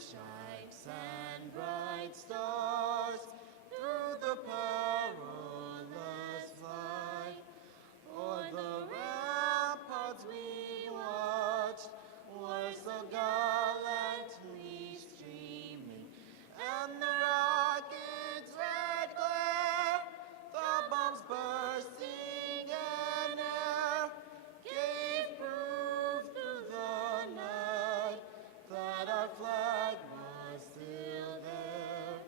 with stripes and bright stars, through the perilous flight. O'er the ramparts we watched, was the gallantly streaming, and the rocket's red glare, the bombs bursting in air, gave proof through the night that our flag was still there.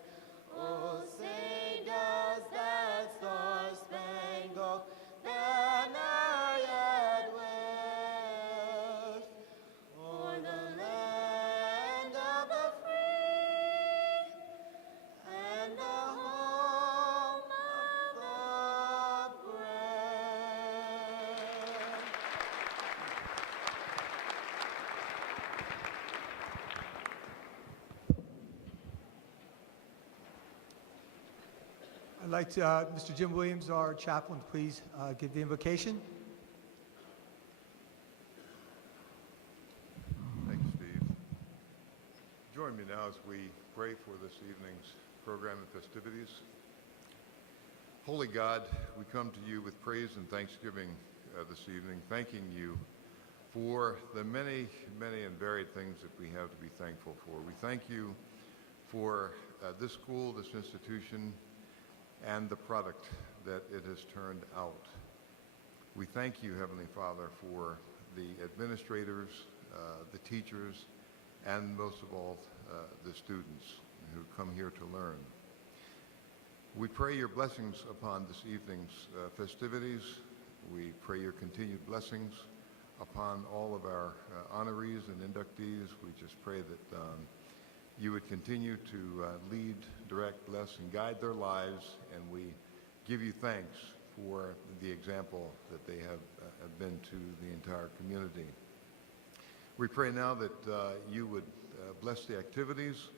Oh, say does that star-spangled banner yet wave o'er the land of the free and the home of the brave? I'd like to, Mr. Jim Williams, our chaplain, to please give the invocation. Thank you, Steve. Join me now as we pray for this evening's program and festivities. Holy God, we come to you with praise and thanksgiving this evening, thanking you for the many, many and varied things that we have to be thankful for. We thank you for this school, this institution, and the product that it has turned out. We thank you, Heavenly Father, for the administrators, the teachers, and most of all, the students who come here to learn. We pray your blessings upon this evening's festivities. We pray your continued blessings upon all of our honorees and inductees. We just pray that you would continue to lead, direct, bless, and guide their lives, and we give you thanks for the example that they have been to the entire community. We pray now that you would bless the activities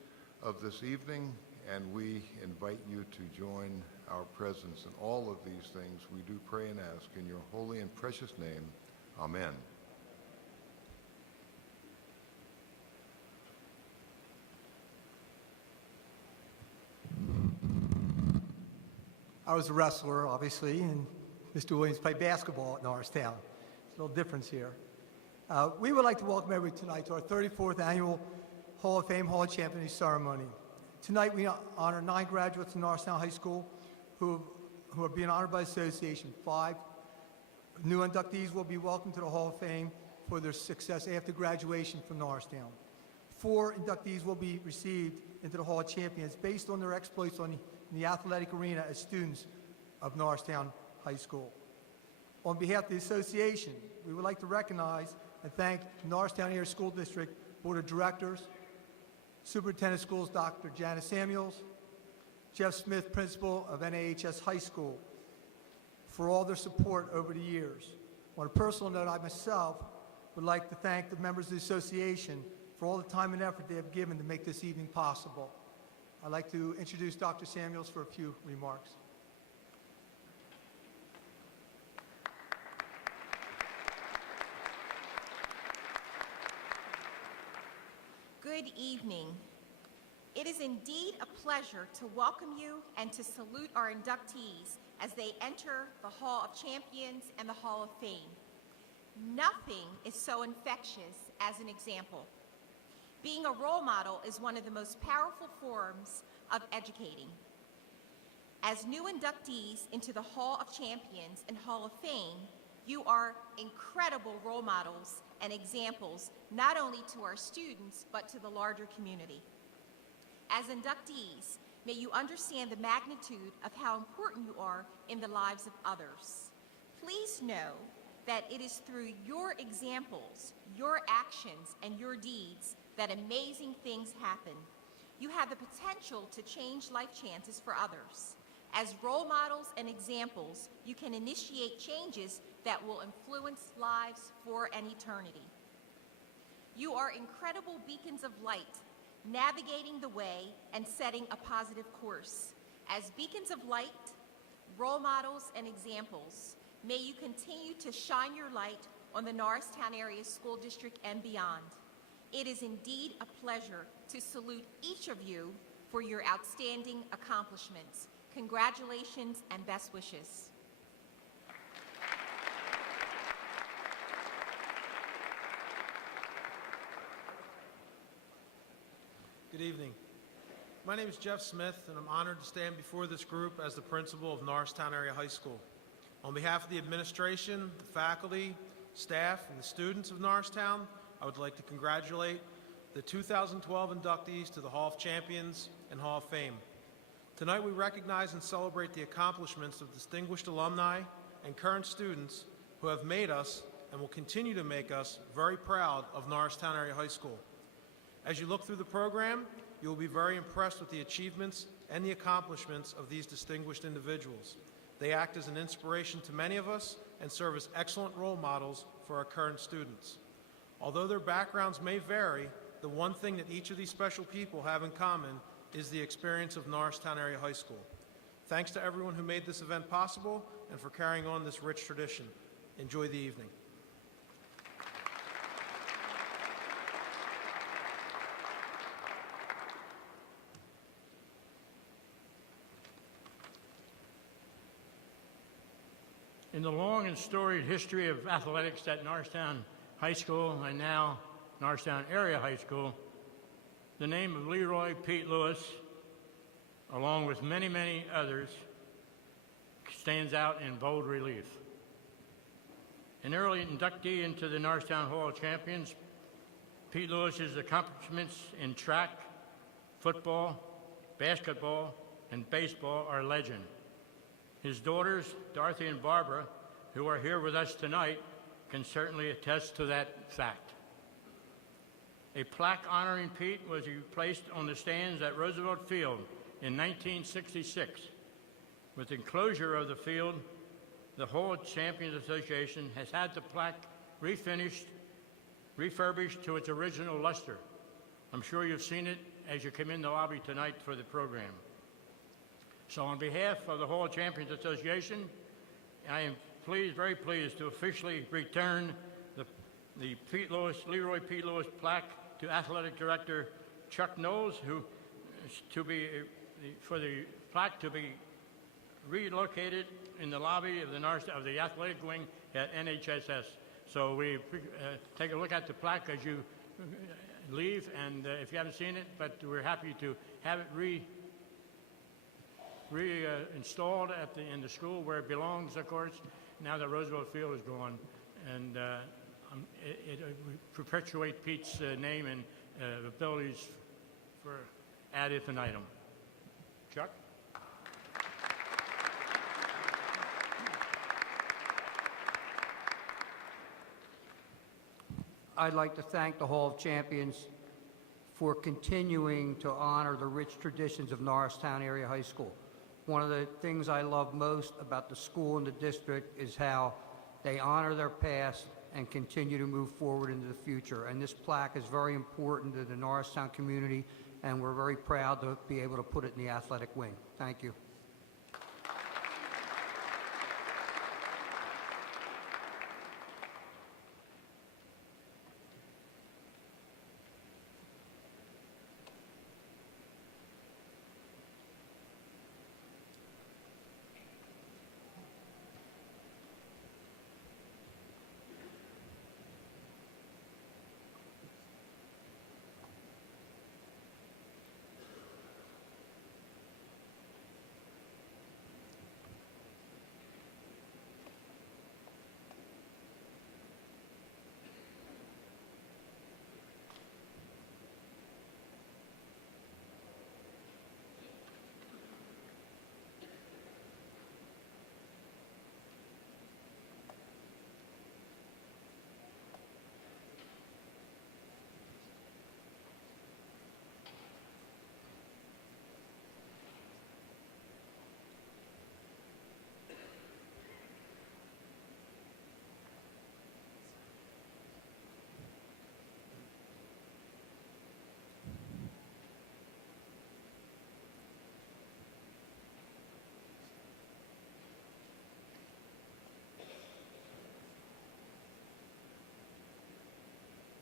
of this evening, and we invite you to join our presence in all of these things. We do pray and ask in your holy and precious name. Amen. I was a wrestler, obviously, and Mr. Williams played basketball at Norristown. There's a little difference here. We would like to welcome everyone tonight to our 34th Annual Hall of Fame Hall of Champions ceremony. Tonight we honor 9 graduates from Norristown High School who are being honored by the association. 5 new inductees will be welcomed to the Hall of Fame for their success after graduation from Norristown. 4 inductees will be received into the Hall of Champions based on their exploits in the athletic arena as students of Norristown High School. On behalf of the association, we would like to recognize and thank Norristown Area School District Board of Directors, Superintendent of Schools Dr. Janice Samuels, Jeff Smith, Principal of NAHS High School, for all their support over the years. On a personal note, I myself would like to thank the members of the association for all the time and effort they have given to make this evening possible. I'd like to introduce Dr. Samuels for a few remarks. Good evening. It is indeed a pleasure to welcome you and to salute our inductees as they enter the Hall of Champions and the Hall of Fame. Nothing is so infectious as an example. Being a role model is one of the most powerful forms of educating. As new inductees into the Hall of Champions and Hall of Fame, you are incredible role models and examples, not only to our students, but to the larger community. As inductees, may you understand the magnitude of how important you are in the lives of others. Please know that it is through your examples, your actions, and your deeds that amazing things happen. You have the potential to change life chances for others. As role models and examples, you can initiate changes that will influence lives for an eternity. You are incredible beacons of light, navigating the way and setting a positive course. As beacons of light, role models, and examples, may you continue to shine your light on the Norristown Area School District and beyond. It is indeed a pleasure to salute each of you for your outstanding accomplishments. Congratulations and best wishes. Good evening. My name is Jeff Smith, and I'm honored to stand before this group as the principal of Norristown Area High School. On behalf of the administration, the faculty, staff, and the students of Norristown, I would like to congratulate the 2012 inductees to the Hall of Champions and Hall of Fame. Tonight we recognize and celebrate the accomplishments of distinguished alumni and current students who have made us and will continue to make us very proud of Norristown Area High School. As you look through the program, you will be very impressed with the achievements and the accomplishments of these distinguished individuals. They act as an inspiration to many of us and serve as excellent role models for our current students. Although their backgrounds may vary, the one thing that each of these special people have in common is the experience of Norristown Area High School. Thanks to everyone who made this event possible and for carrying on this rich tradition. Enjoy the evening. In the long and storied history of athletics at Norristown High School and now Norristown Area High School, the name of Leroy Pete Lewis, along with many, many others, stands out in bold relief. An early inductee into the Norristown Hall of Champions, Pete Lewis's accomplishments in track, football, basketball, and baseball are legend. His daughters, Dorothy and Barbara, who are here with us tonight, can certainly attest to that fact. A plaque honoring Pete was placed on the stands at Roosevelt Field in 1966. With the enclosure of the field, the Hall of Champions Association has had the plaque refinished, refurbished to its original luster. I'm sure you've seen it as you come in the lobby tonight for the program. So on behalf of the Hall of Champions Association, I am pleased, very pleased to officially return the Leroy Pete Lewis plaque to Athletic Director Chuck Knowles, for the plaque to be relocated in the lobby of the athletic wing at NHSS. So we take a look at the plaque as you leave, and if you haven't seen it, but we're happy to have it reinstalled in the school where it belongs, of course, now that Roosevelt Field is gone. And it perpetuate Pete's name and abilities for ad infinitum. Chuck? I'd like to thank the Hall of Champions for continuing to honor the rich traditions of Norristown Area High School. One of the things I love most about the school and the district is how they honor their past and continue to move forward into the future. And this plaque is very important to the Norristown community, and we're very proud to be able to put it in the athletic wing. Thank you.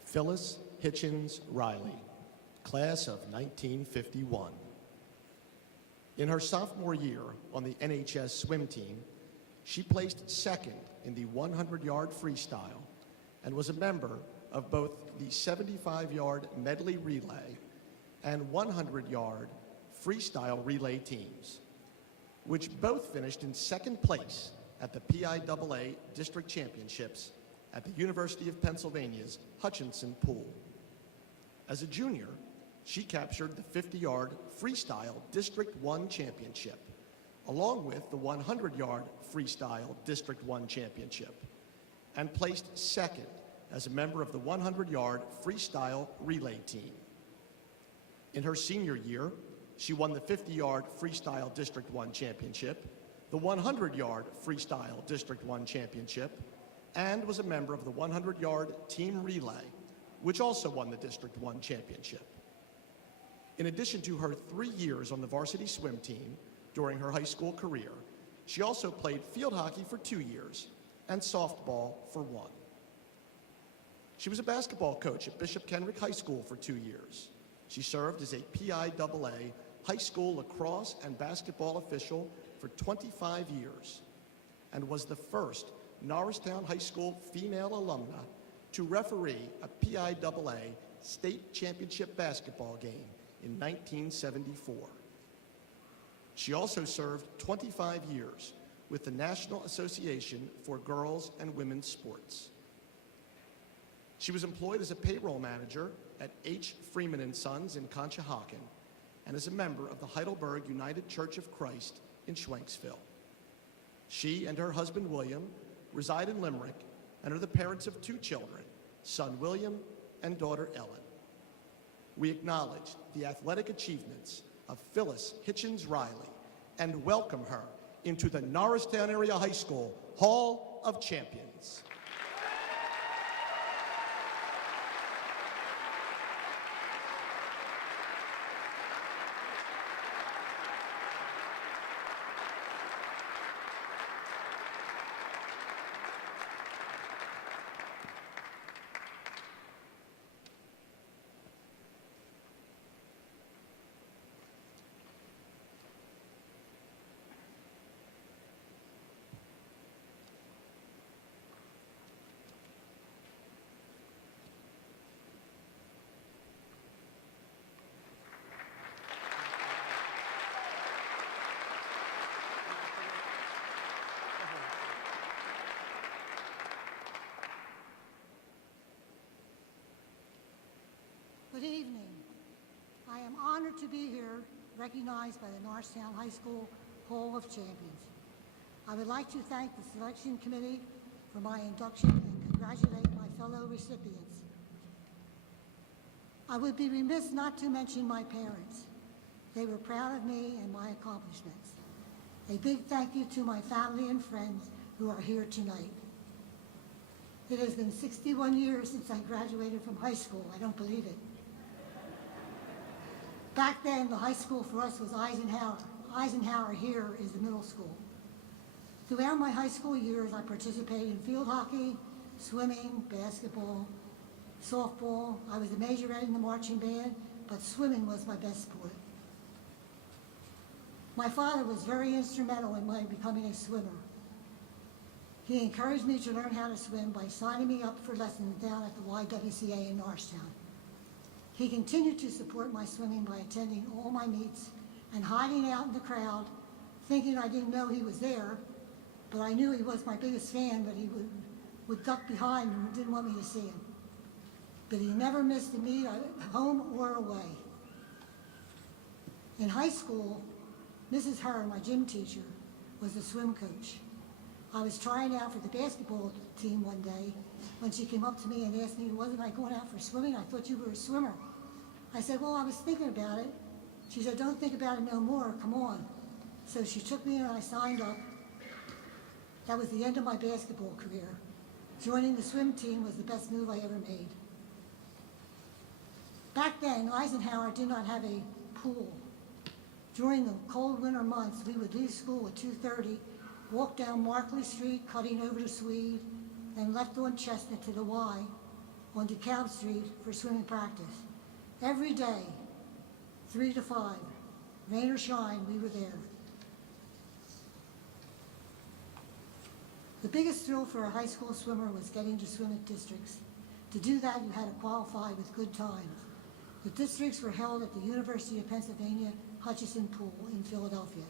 Phyllis Hitchens Riley, class of 1951. In her sophomore year on the NHS swim team, she placed second in the 100-yard freestyle and was a member of both the 75-yard medley relay and 100-yard freestyle relay teams, which both finished in second place at the PIAA District Championships at the University of Pennsylvania's Hutchinson Pool. As a junior, she captured the 50-yard freestyle District 1 championship, along with the 100-yard freestyle District 1 championship, and placed second as a member of the 100-yard freestyle relay team. In her senior year, she won the 50-yard freestyle District 1 championship, the 100-yard freestyle District 1 championship, and was a member of the 100-yard team relay, which also won the District 1 championship. In addition to her 3 years on the varsity swim team during her high school career, she also played field hockey for 2 years and softball for 1. She was a basketball coach at Bishop Kenrick High School for 2 years. She served as a PIAA high school lacrosse and basketball official for 25 years and was the first Norristown High School female alumna to referee a PIAA state championship basketball game in 1974. She also served 25 years with the National Association for Girls and Women's Sports. She was employed as a payroll manager at H. Freeman & Sons in Conshohocken and is a member of the Heidelberg United Church of Christ in Schwenksville. She and her husband William reside in Limerick and are the parents of 2 children, son William and daughter Ellen. We acknowledge the athletic achievements of Phyllis Hitchens Riley and welcome her into the Norristown Area High School Hall of Champions. Good evening. I am honored to be here, recognized by the Norristown High School Hall of Champions. I would like to thank the selection committee for my induction and congratulate my fellow recipients. I would be remiss not to mention my parents. They were proud of me and my accomplishments. A big thank you to my family and friends who are here tonight. It has been 61 years since I graduated from high school. I don't believe it. Back then, the high school for us was Eisenhower. Eisenhower here is the middle school. Throughout my high school years, I participated in field hockey, swimming, basketball, softball. I was a majorette in the marching band, but swimming was my best sport. My father was very instrumental in my becoming a swimmer. He encouraged me to learn how to swim by signing me up for lessons down at the YWCA in Norristown. He continued to support my swimming by attending all my meets and hiding out in the crowd, thinking I didn't know he was there, but I knew he was my biggest fan, but he would duck behind and didn't want me to see him. But he never missed a meet at home or away. In high school, Mrs. Herr, my gym teacher, was the swim coach. I was trying out for the basketball team one day when she came up to me and asked me, wasn't I going out for swimming? I thought you were a swimmer. I said, well, I was thinking about it. She said, don't think about it no more, come on. So she took me and I signed up. That was the end of my basketball career. Joining the swim team was the best move I ever made. Back then, Eisenhower did not have a pool. During the cold winter months, we would leave school at 2:30, walk down Markley Street, cutting over to Swede, then left on Chestnut to the Y, on DeKalb Street for swimming practice. Every day, 3 to 5, rain or shine, we were there. The biggest thrill for a high school swimmer was getting to swim at districts. To do that, you had to qualify with good times. The districts were held at the University of Pennsylvania Hutchinson Pool in Philadelphia.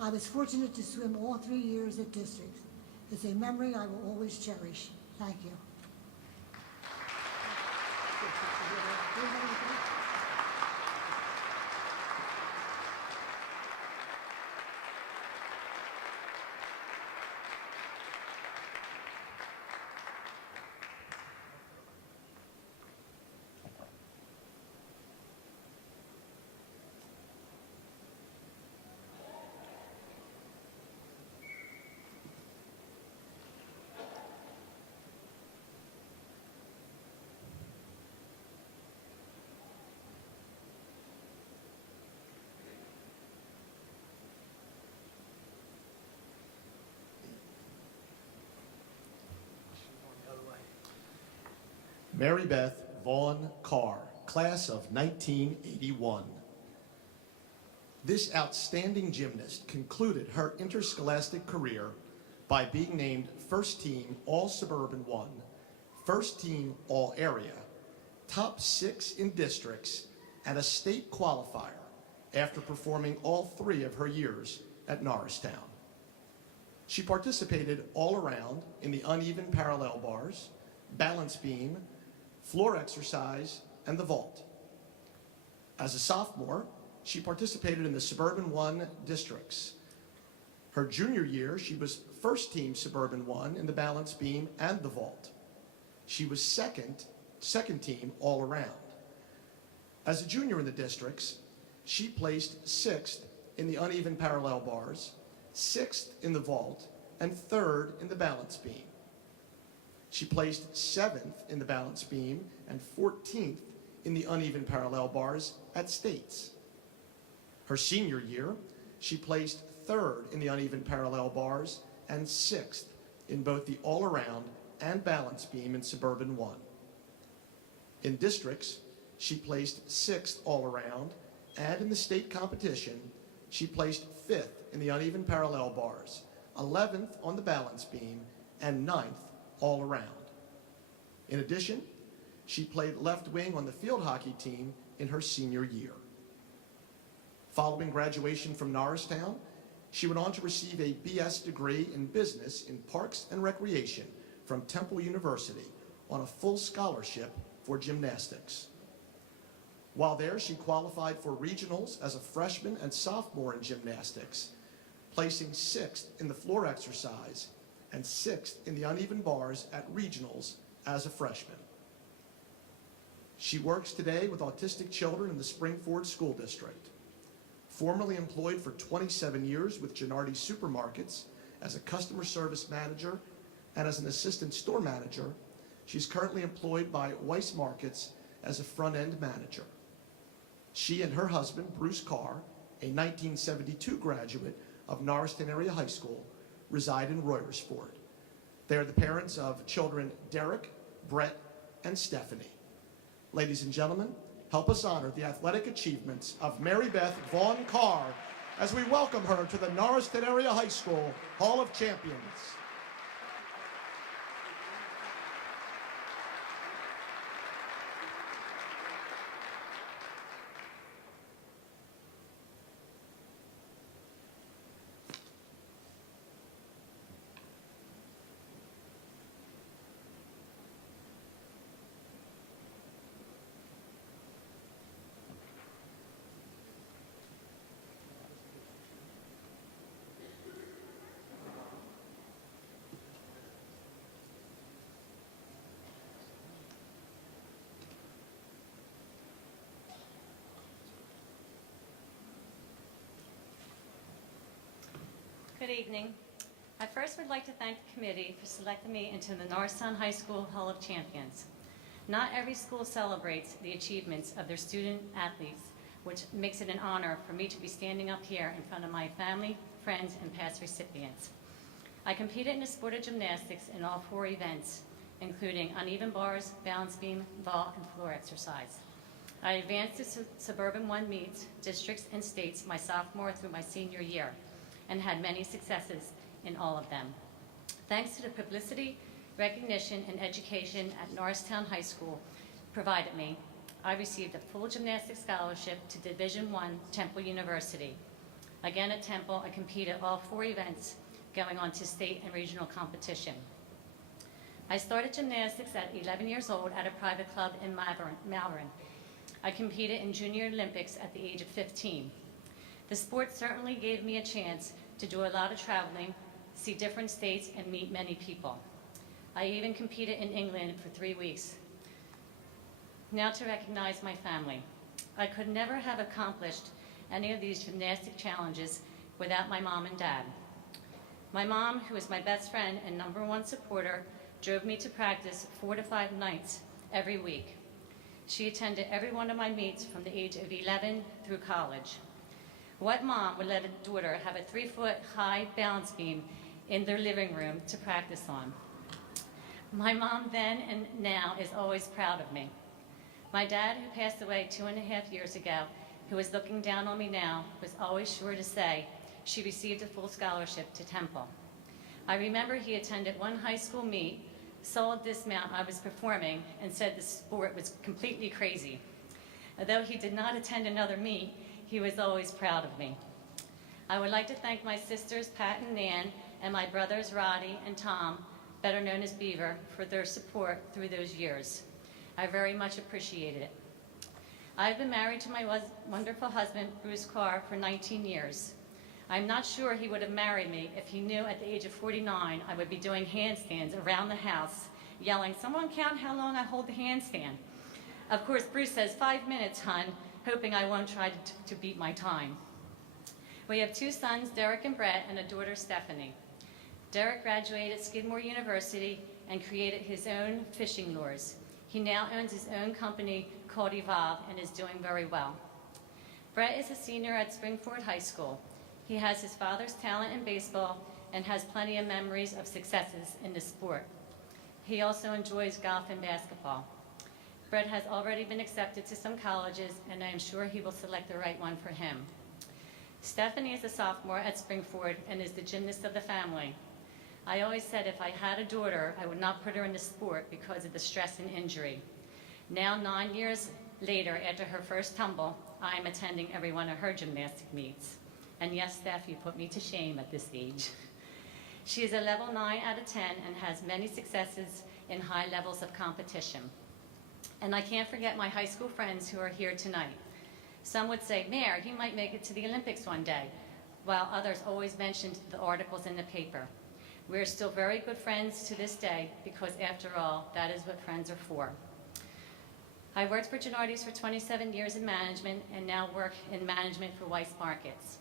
I was fortunate to swim all 3 years at districts. It's a memory I will always cherish. Thank you. Mary Beth Vaughn Carr, class of 1981. This outstanding gymnast concluded her interscholastic career by being named First Team All-Suburban 1, First Team All-Area, Top 6 in districts, and a state qualifier after performing all 3 of her years at Norristown. She participated all around in the uneven parallel bars, balance beam, floor exercise, and the vault. As a sophomore, she participated in the Suburban 1 districts. Her junior year, she was First Team Suburban 1 in the balance beam and the vault. She was second team all around. As a junior in the districts, she placed 6th in the uneven parallel bars, 6th in the vault, and 3rd in the balance beam. She placed 7th in the balance beam and 14th in the uneven parallel bars at states. Her senior year, she placed 3rd in the uneven parallel bars and 6th in both the all-around and balance beam in Suburban 1. In districts, she placed 6th all-around, and in the state competition, she placed 5th in the uneven parallel bars, 11th on the balance beam, and 9th all around. In addition, she played left wing on the field hockey team in her senior year. Following graduation from Norristown, she went on to receive a BS degree in business in Parks and Recreation from Temple University on a full scholarship for gymnastics. While there, she qualified for regionals as a freshman and sophomore in gymnastics, placing 6th in the floor exercise and 6th in the uneven bars at regionals as a freshman. She works today with autistic children in the Springford School District. Formerly employed for 27 years with Gennardi Supermarkets as a customer service manager and as an assistant store manager, she's currently employed by Weiss Markets as a front-end manager. She and her husband, Bruce Carr, a 1972 graduate of Norristown Area High School, reside in Royersford. They are the parents of children Derek, Brett, and Stephanie. Ladies and gentlemen, help us honor the athletic achievements of Mary Beth Vaughn Carr as we welcome her to the Norristown Area High School Hall of Champions. Good evening. I first would like to thank the committee for selecting me into the Norristown High School Hall of Champions. Not every school celebrates the achievements of their student athletes, which makes it an honor for me to be standing up here in front of my family, friends, and past recipients. I competed in the sport of gymnastics in all 4 events, including uneven bars, balance beam, vault, and floor exercise. I advanced to Suburban 1 meets, districts, and states my sophomore through my senior year, and had many successes in all of them. Thanks to the publicity, recognition, and education at Norristown High School provided me, I received a full gymnastics scholarship to Division I Temple University. Again at Temple, I competed all 4 events going on to state and regional competition. I started gymnastics at 11 years old at a private club in Malvern. I competed in Junior Olympics at the age of 15. The sport certainly gave me a chance to do a lot of traveling, see different states, and meet many people. I even competed in England for 3 weeks. Now to recognize my family. I could never have accomplished any of these gymnastic challenges without my mom and dad. My mom, who is my best friend and #1 supporter, drove me to practice 4 to 5 nights every week. She attended every one of my meets from the age of 11 through college. What mom would let a daughter have a 3-foot high balance beam in their living room to practice on? My mom then and now is always proud of me. My dad, who passed away 2.5 years ago, who is looking down on me now, was always sure to say she received a full scholarship to Temple. I remember he attended one high school meet, saw a dismount I was performing, and said the sport was completely crazy. Although he did not attend another meet, he was always proud of me. I would like to thank my sisters Pat and Nan and my brothers Roddy and Tom, better known as Beaver, for their support through those years. I very much appreciated it. I've been married to my wonderful husband, Bruce Carr, for 19 years. I'm not sure he would have married me if he knew at the age of 49 I would be doing handstands around the house, yelling, "Someone count how long I hold the handstand." Of course, Bruce says, "5 minutes, hon," hoping I won't try to beat my time. We have 2 sons, Derek and Brett, and a daughter, Stephanie. Derek graduated Skidmore University and created his own fishing lures. He now owns his own company called Evolve and is doing very well. Brett is a senior at Springford High School. He has his father's talent in baseball and has plenty of memories of successes in the sport. He also enjoys golf and basketball. Brett has already been accepted to some colleges, and I am sure he will select the right one for him. Stephanie is a sophomore at Springford and is the gymnast of the family. I always said if I had a daughter, I would not put her in the sport because of the stress and injury. Now, 9 years later, after her first tumble, I am attending every one of her gymnastic meets. And yes, Steph, you put me to shame at this age. She is a level 9 out of 10 and has many successes in high levels of competition. And I can't forget my high school friends who are here tonight. Some would say, "Mayor, he might make it to the Olympics one day," while others always mentioned the articles in the paper. We're still very good friends to this day because, after all, that is what friends are for. I worked for Gennardi's for 27 years in management and now work in management for Weiss Markets.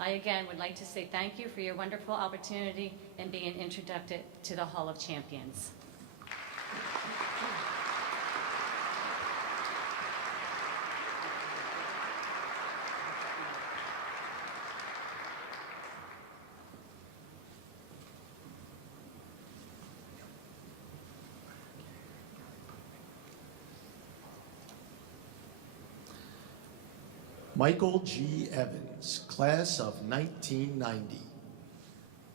I again would like to say thank you for your wonderful opportunity and being introduced to the Hall of Champions. Michael G. Evans, class of 1990.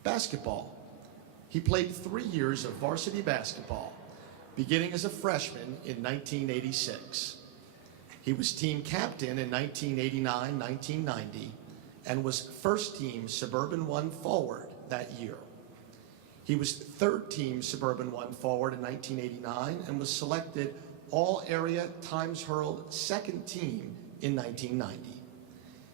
Basketball. He played 3 years of varsity basketball, beginning as a freshman in 1986. He was team captain in 1989-1990 and was first team Suburban 1 forward that year. He was third team Suburban 1 forward in 1989 and was selected all-area times hurled second team in 1990.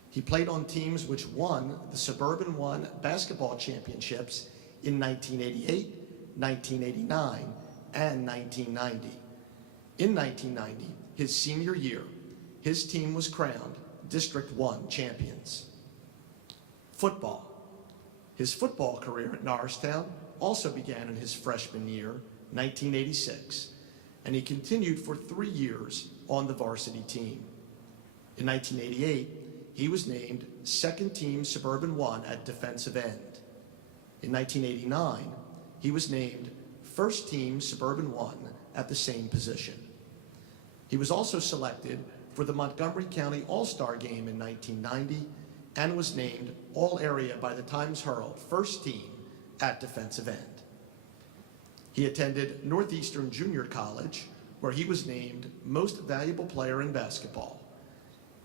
He played on teams which won the Suburban 1 basketball championships in 1988, 1989, and 1990. In 1990, his senior year, his team was crowned District 1 champions. Football. His football career at Norristown also began in his freshman year, 1986, and he continued for 3 years on the varsity team. In 1988, he was named second team Suburban 1 at defensive end. In 1989, he was named first team Suburban 1 at the same position. He was also selected for the Montgomery County All-Star Game in 1990 and was named All-Area by the Times-Herald first team at defensive end. He attended Northeastern Junior College, where he was named Most Valuable Player in Basketball.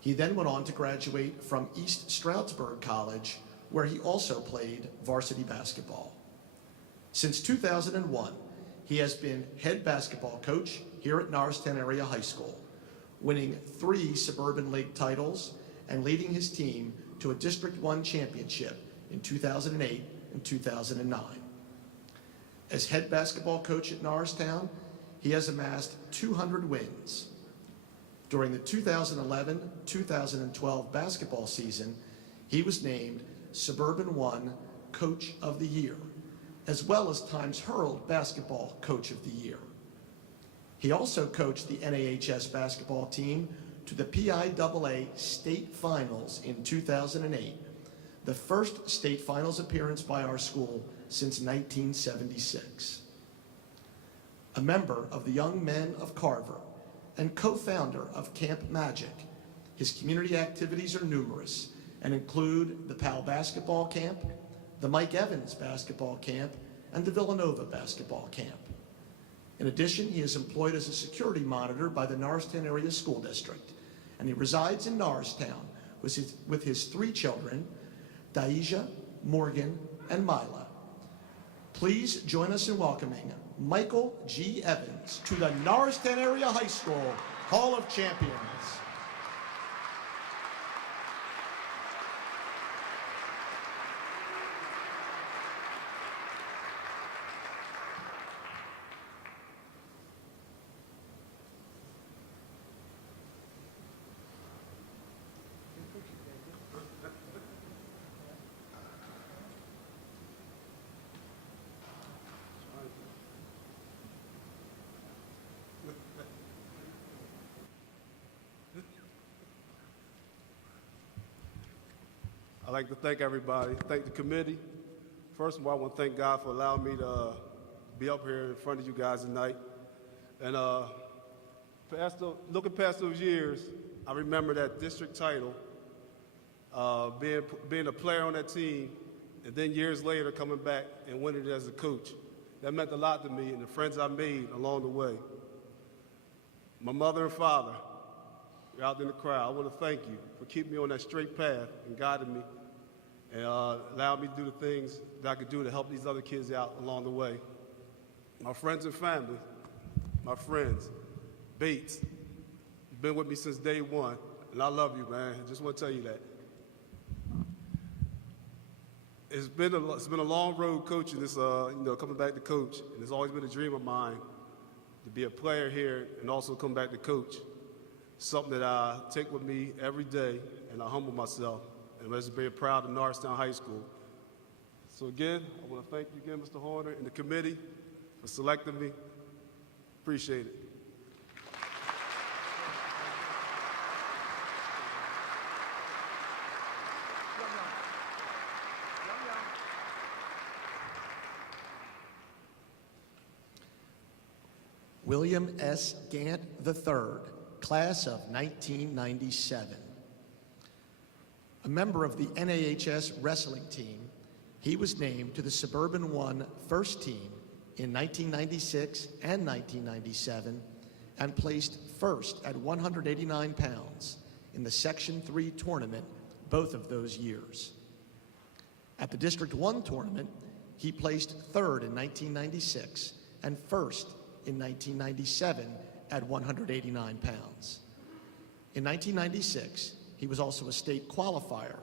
He then went on to graduate from East Stroudsburg College, where he also played varsity basketball. Since 2001, he has been head basketball coach here at Norristown Area High School, winning 3 Suburban League titles and leading his team to a District 1 championship in 2008 and 2009. As head basketball coach at Norristown, he has amassed 200 wins. During the 2011-2012 basketball season, he was named Suburban 1 Coach of the Year, as well as Times-Herald Basketball Coach of the Year. He also coached the NAHS basketball team to the PIAA State Finals in 2008, the first state finals appearance by our school since 1976. A member of the Young Men of Carver and co-founder of Camp Magic, his community activities are numerous and include the PAL Basketball Camp, the Mike Evans Basketball Camp, and the Villanova Basketball Camp. In addition, he is employed as a security monitor by the Norristown Area School District, and he resides in Norristown with his 3 children, Daisha, Morgan, and Mila. Please join us in welcoming Michael G. Evans to the Norristown Area High School Hall of Champions. I'd like to thank everybody, thank the committee. First of all, I want to thank God for allowing me to be up here in front of you guys tonight. And looking past those years, I remember that district title, being a player on that team, and then years later coming back and winning it as a coach. That meant a lot to me and the friends I made along the way. My mother and father, you're out in the crowd. I want to thank you for keeping me on that straight path and guiding me and allowing me to do the things that I could do to help these other kids out along the way. My friends and family, my friends, Bates, you've been with me since day one, and I love you, man. I just want to tell you that. It's been a long road coaching this, coming back to coach, and it's always been a dream of mine to be a player here and also come back to coach. Something that I take with me every day, and I humble myself, and I'm just very proud of Norristown High School. So again, I want to thank you again, Mr. Horner, and the committee for selecting me. Appreciate it. William S. Gant III, class of 1997. A member of the NAHS wrestling team, he was named to the Suburban 1 first team in 1996 and 1997 and placed first at 189 pounds in the Section 3 tournament both of those years. At the District 1 tournament, he placed third in 1996 and first in 1997 at 189 pounds. In 1996, he was also a state qualifier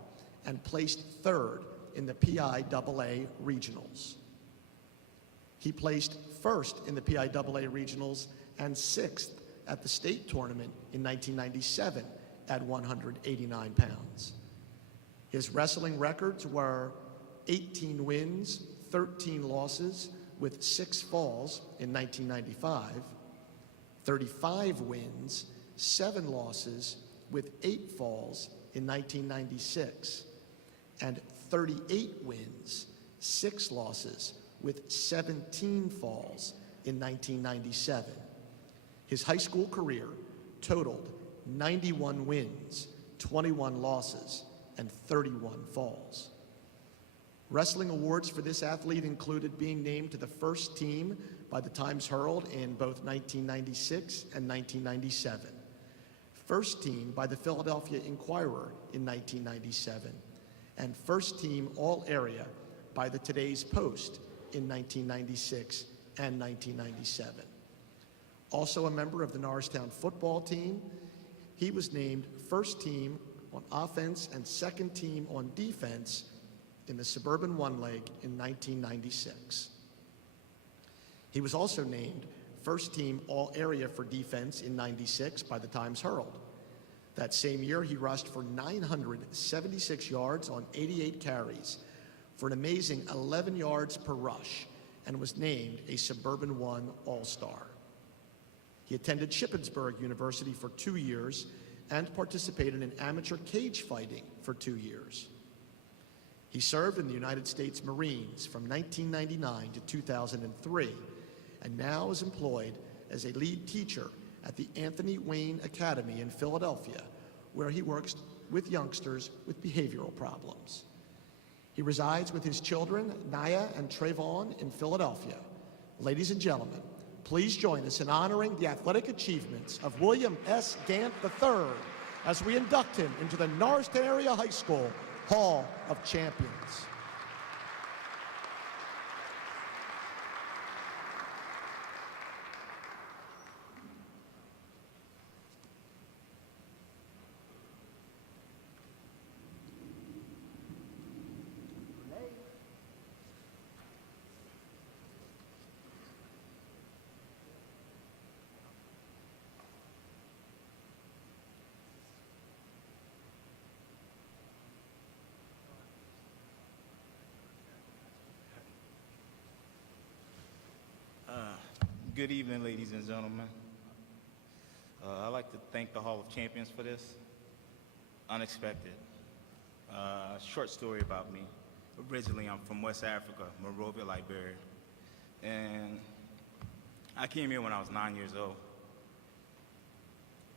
and placed third in the PIAA regionals. He placed first in the PIAA regionals and sixth at the state tournament in 1997 at 189 pounds. His wrestling records were 18 wins, 13 losses, with 6 falls in 1995, 35 wins, 7 losses, with 8 falls in 1996, and 38 wins, 6 losses, with 17 falls in 1997. His high school career totaled 91 wins, 21 losses, and 31 falls. Wrestling awards for this athlete included being named to the first team by the Times-Herald in both 1996 and 1997, first team by the Philadelphia Inquirer in 1997, and first team All-Area by the Today's Post in 1996 and 1997. Also a member of the Norristown football team, he was named first team on offense and second team on defense in the Suburban One Leg in 1996. He was also named first team All-Area for defense in 96 by the Times-Herald. That same year, he rushed for 976 yards on 88 carries for an amazing 11 yards per rush and was named a Suburban One All-Star. He attended Shippensburg University for 2 years and participated in amateur cage fighting for 2 years. He served in the United States Marines from 1999 to 2003 and now is employed as a lead teacher at the Anthony Wayne Academy in Philadelphia, where he works with youngsters with behavioral problems. He resides with his children, Naya and Trayvon, in Philadelphia. Ladies and gentlemen, please join us in honoring the athletic achievements of William S. Gant III as we induct him into the Norristown Area High School Hall of Champions. Good evening, ladies and gentlemen. I'd like to thank the Hall of Champions for this. Unexpected. Short story about me. Originally, I'm from West Africa, Monrovia, Liberia. And I came here when I was 9 years old.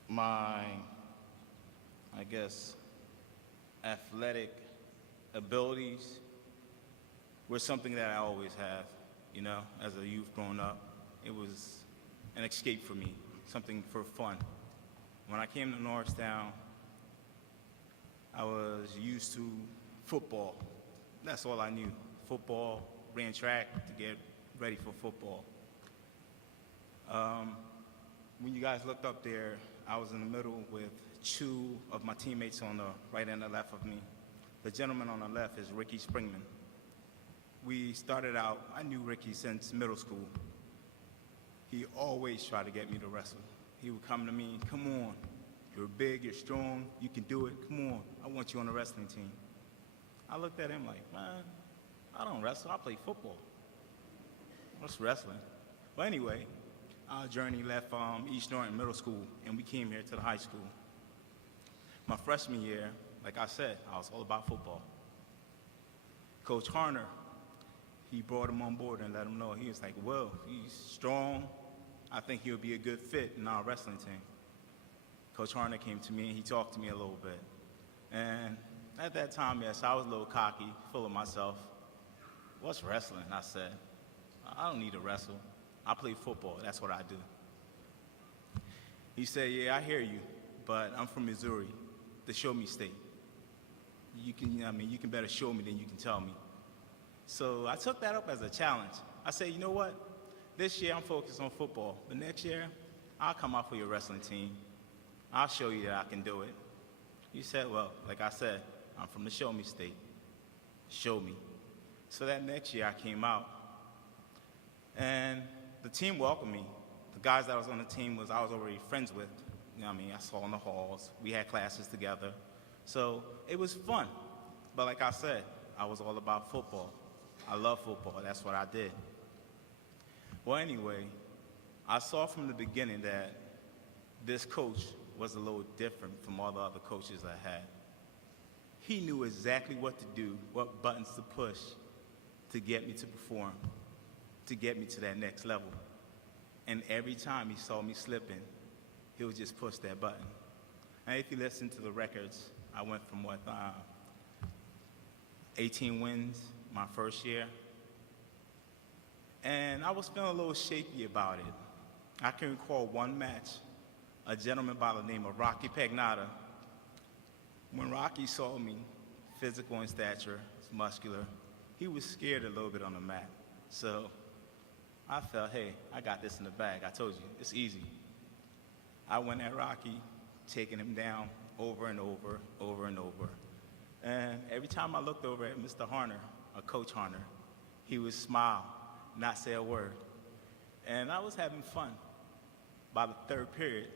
My, I guess, athletic abilities were something that I always have, you know, as a youth growing up. It was an escape for me, something for fun. When I came to Norristown, I was used to football. That's all I knew. Football, ran track to get ready for football. When you guys looked up there, I was in the middle with two of my teammates on the right and the left of me. The gentleman on the left is Ricky Springman. We started out, I knew Ricky since middle school. He always tried to get me to wrestle. He would come to me, come on, you're big, you're strong, you can do it, come on, I want you on the wrestling team. I looked at him like, man, I don't wrestle, I play football. What's wrestling? But anyway, our journey left East Norton Middle School, and we came here to the high school. My freshman year, like I said, I was all about football. Coach Harner, he brought him on board and let him know. He was like, well, he's strong. I think he'll be a good fit in our wrestling team. Coach Harner came to me and he talked to me a little bit. And at that time, yes, I was a little cocky, full of myself. What's wrestling? I said, I don't need to wrestle. I play football, that's what I do. He said, yeah, I hear you, but I'm from Missouri, the Show Me State. You can better show me than you can tell me. So I took that up as a challenge. I said, you know what? This year I'm focused on football, but next year I'll come out for your wrestling team. I'll show you that I can do it. He said, well, like I said, I'm from the Show Me State. Show me. So that next year I came out, and the team welcomed me. The guys that was on the team I was already friends with. You know what I mean? I saw in the halls. We had classes together. So it was fun. But like I said, I was all about football. I love football. That's what I did. Well, anyway, I saw from the beginning that this coach was a little different from all the other coaches I had. He knew exactly what to do, what buttons to push to get me to perform. to get me to that next level. And every time he saw me slipping, he would just push that button. And if you listen to the records, I went from 18 wins my first year. And I was feeling a little shaky about it. I can recall one match, a gentleman by the name of Rocky Pagnata. When Rocky saw me, physical in stature, muscular, he was scared a little bit on the mat. So I felt, hey, I got this in the bag. I told you, it's easy. I went at Rocky, taking him down over and over, over and over. And every time I looked over at Mr. Harner, or Coach Harner, he would smile, not say a word. And I was having fun. By the third period,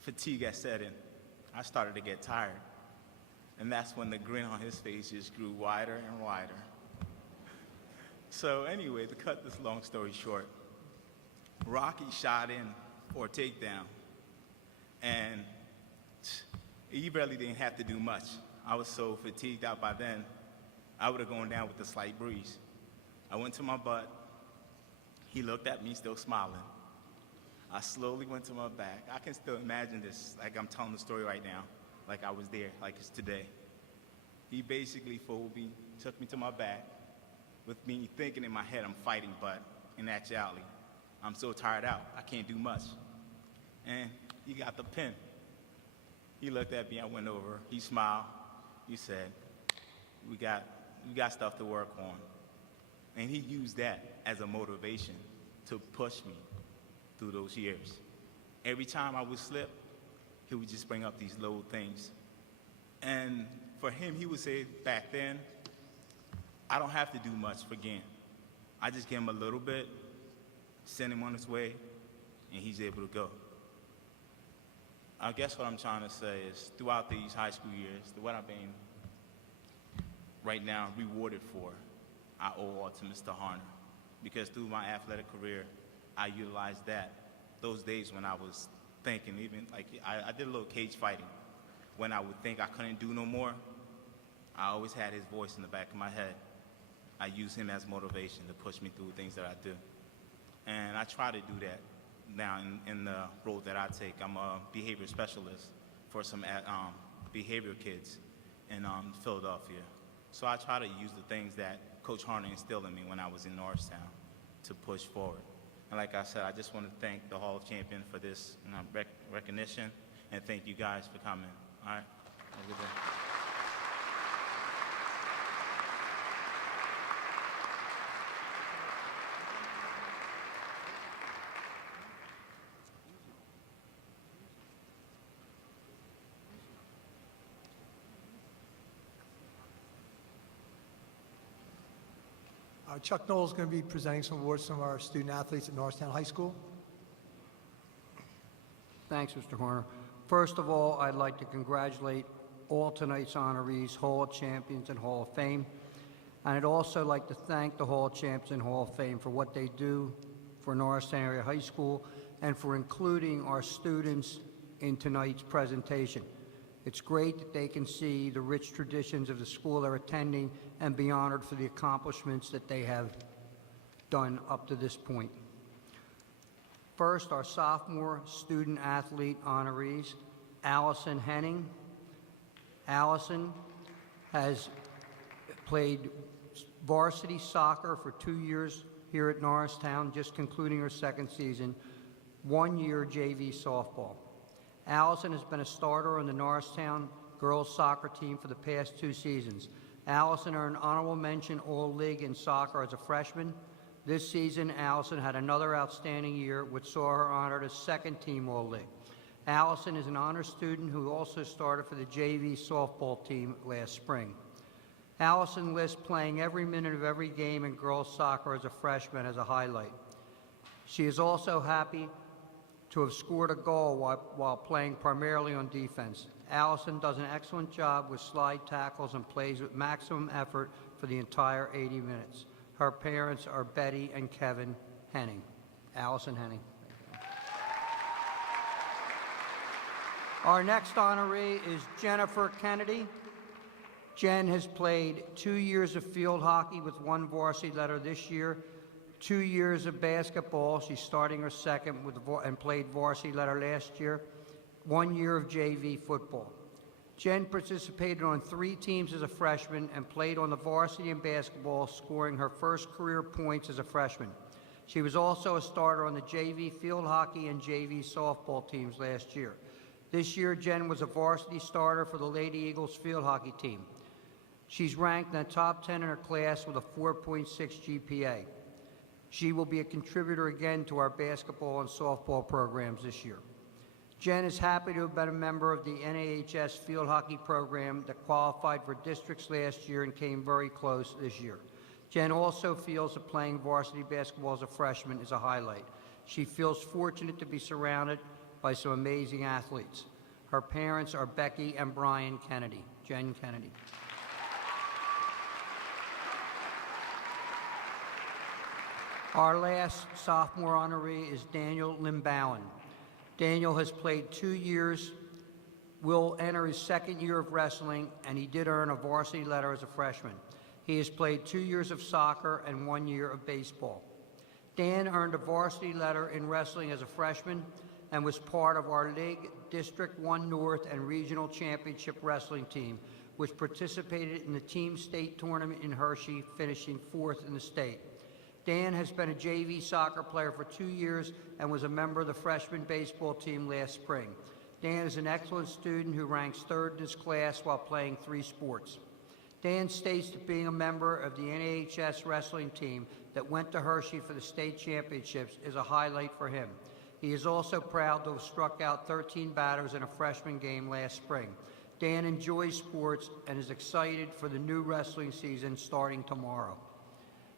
fatigue had set in. I started to get tired. And that's when the grin on his face just grew wider and wider. So anyway, to cut this long story short, Rocky shot in for a takedown. And he barely didn't have to do much. I was so fatigued out by then, I would have gone down with a slight breeze. I went to my butt. He looked at me, still smiling. I slowly went to my back. I can still imagine this, like I'm telling the story right now, like I was there, like it's today. He basically folded me, took me to my back, with me thinking in my head I'm fighting, but in actuality, I'm so tired out, I can't do much. And he got the pin. He looked at me, I went over, he smiled, he said, we got stuff to work on. And he used that as a motivation to push me through those years. Every time I would slip, he would just bring up these little things. And for him, he would say back then, I don't have to do much for Gant. I just give him a little bit, send him on his way, and he's able to go. I guess what I'm trying to say is throughout these high school years, what I've been right now rewarded for, I owe all to Mr. Harner. Because through my athletic career, I utilized that. Those days when I was thinking, even like I did a little cage fighting. When I would think I couldn't do no more, I always had his voice in the back of my head. I use him as motivation to push me through things that I do. And I try to do that now in the role that I take. I'm a behavior specialist for some behavioral kids in Philadelphia. So I try to use the things that Coach Harner instilled in me when I was in Norristown to push forward. And like I said, I just want to thank the Hall of Champions for this recognition, and thank you guys for coming. All right? Have a good day. Chuck Knoll is going to be presenting some awards to our student athletes at Norristown High School. Thanks, Mr. Horner. First of all, I'd like to congratulate all tonight's honorees, Hall of Champions and Hall of Fame. And I'd also like to thank the Hall of Champions and Hall of Fame for what they do for Norristown Area High School and for including our students in tonight's presentation. It's great that they can see the rich traditions of the school they're attending and be honored for the accomplishments that they have done up to this point. First, our sophomore student athlete honorees, Allison Henning. Allison has played varsity soccer for 2 years here at Norristown, just concluding her second season, 1 year JV softball. Allison has been a starter on the Norristown girls soccer team for the past 2 seasons. Allison earned honorable mention All-League in soccer as a freshman. This season, Allison had another outstanding year, which saw her honored as second team All-League. Allison is an honor student who also started for the JV softball team last spring. Allison lists playing every minute of every game in girls soccer as a freshman as a highlight. She is also happy to have scored a goal while playing primarily on defense. Allison does an excellent job with slide tackles and plays with maximum effort for the entire 80 minutes. Her parents are Betty and Kevin Henning. Allison Henning. Our next honoree is Jennifer Kennedy. Jen has played 2 years of field hockey with 1 varsity letter this year. 2 years of basketball. She's starting her second and played varsity letter last year. 1 year of JV football. Jen participated on 3 teams as a freshman and played on the varsity in basketball, scoring her first career points as a freshman. She was also a starter on the JV field hockey and JV softball teams last year. This year, Jen was a varsity starter for the Lady Eagles field hockey team. She's ranked in the top 10 in her class with a 4.6 GPA. She will be a contributor again to our basketball and softball programs this year. Jen is happy to have been a member of the NAHS field hockey program that qualified for districts last year and came very close this year. Jen also feels that playing varsity basketball as a freshman is a highlight. She feels fortunate to be surrounded by some amazing athletes. Her parents are Becky and Brian Kennedy. Jen Kennedy. Our last sophomore honoree is Daniel Limbowen. Daniel has played 2 years, will enter his second year of wrestling, and he did earn a varsity letter as a freshman. He has played 2 years of soccer and 1 year of baseball. Dan earned a varsity letter in wrestling as a freshman and was part of our League District 1 North and Regional Championship wrestling team, which participated in the team state tournament in Hershey, finishing 4th in the state. Dan has been a JV soccer player for 2 years and was a member of the freshman baseball team last spring. Dan is an excellent student who ranks 3rd in his class while playing 3 sports. Dan states that being a member of the NAHS wrestling team that went to Hershey for the state championships is a highlight for him. He is also proud to have struck out 13 batters in a freshman game last spring. Dan enjoys sports and is excited for the new wrestling season starting tomorrow.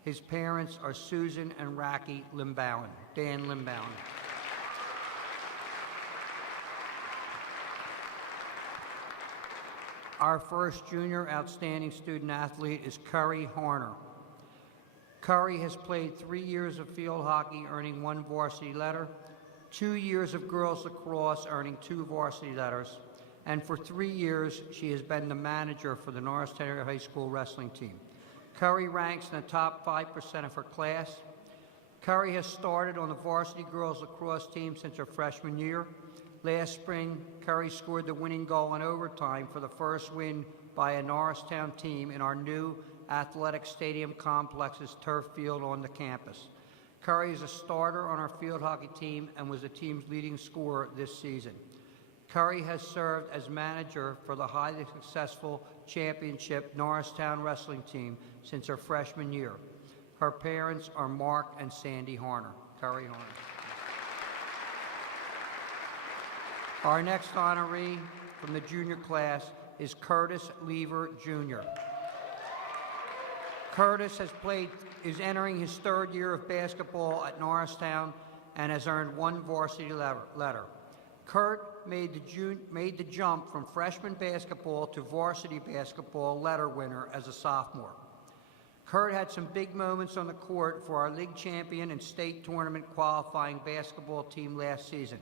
His parents are Susan and Racky Limbowen. Dan Limbowen. Our first junior outstanding student athlete is Curry Horner. Curry has played 3 years of field hockey, earning 1 varsity letter, 2 years of girls lacrosse, earning 2 varsity letters, and for 3 years, she has been the manager for the Norristown Area High School wrestling team. Curry ranks in the top 5% of her class. Curry has started on the varsity girls lacrosse team since her freshman year. Last spring, Curry scored the winning goal in overtime for the first win by a Norristown team in our new athletic stadium complex's turf field on the campus. Curry is a starter on our field hockey team and was the team's leading scorer this season. Curry has served as manager for the highly successful championship Norristown wrestling team since her freshman year. Her parents are Mark and Sandy Horner. Curry Horner. Our next honoree from the junior class is Curtis Lever, Jr. Curtis is entering his 3rd year of basketball at Norristown and has earned 1 varsity letter. Kurt made the jump from freshman basketball to varsity basketball letter winner as a sophomore. Kurt had some big moments on the court for our league champion and state tournament qualifying basketball team last season.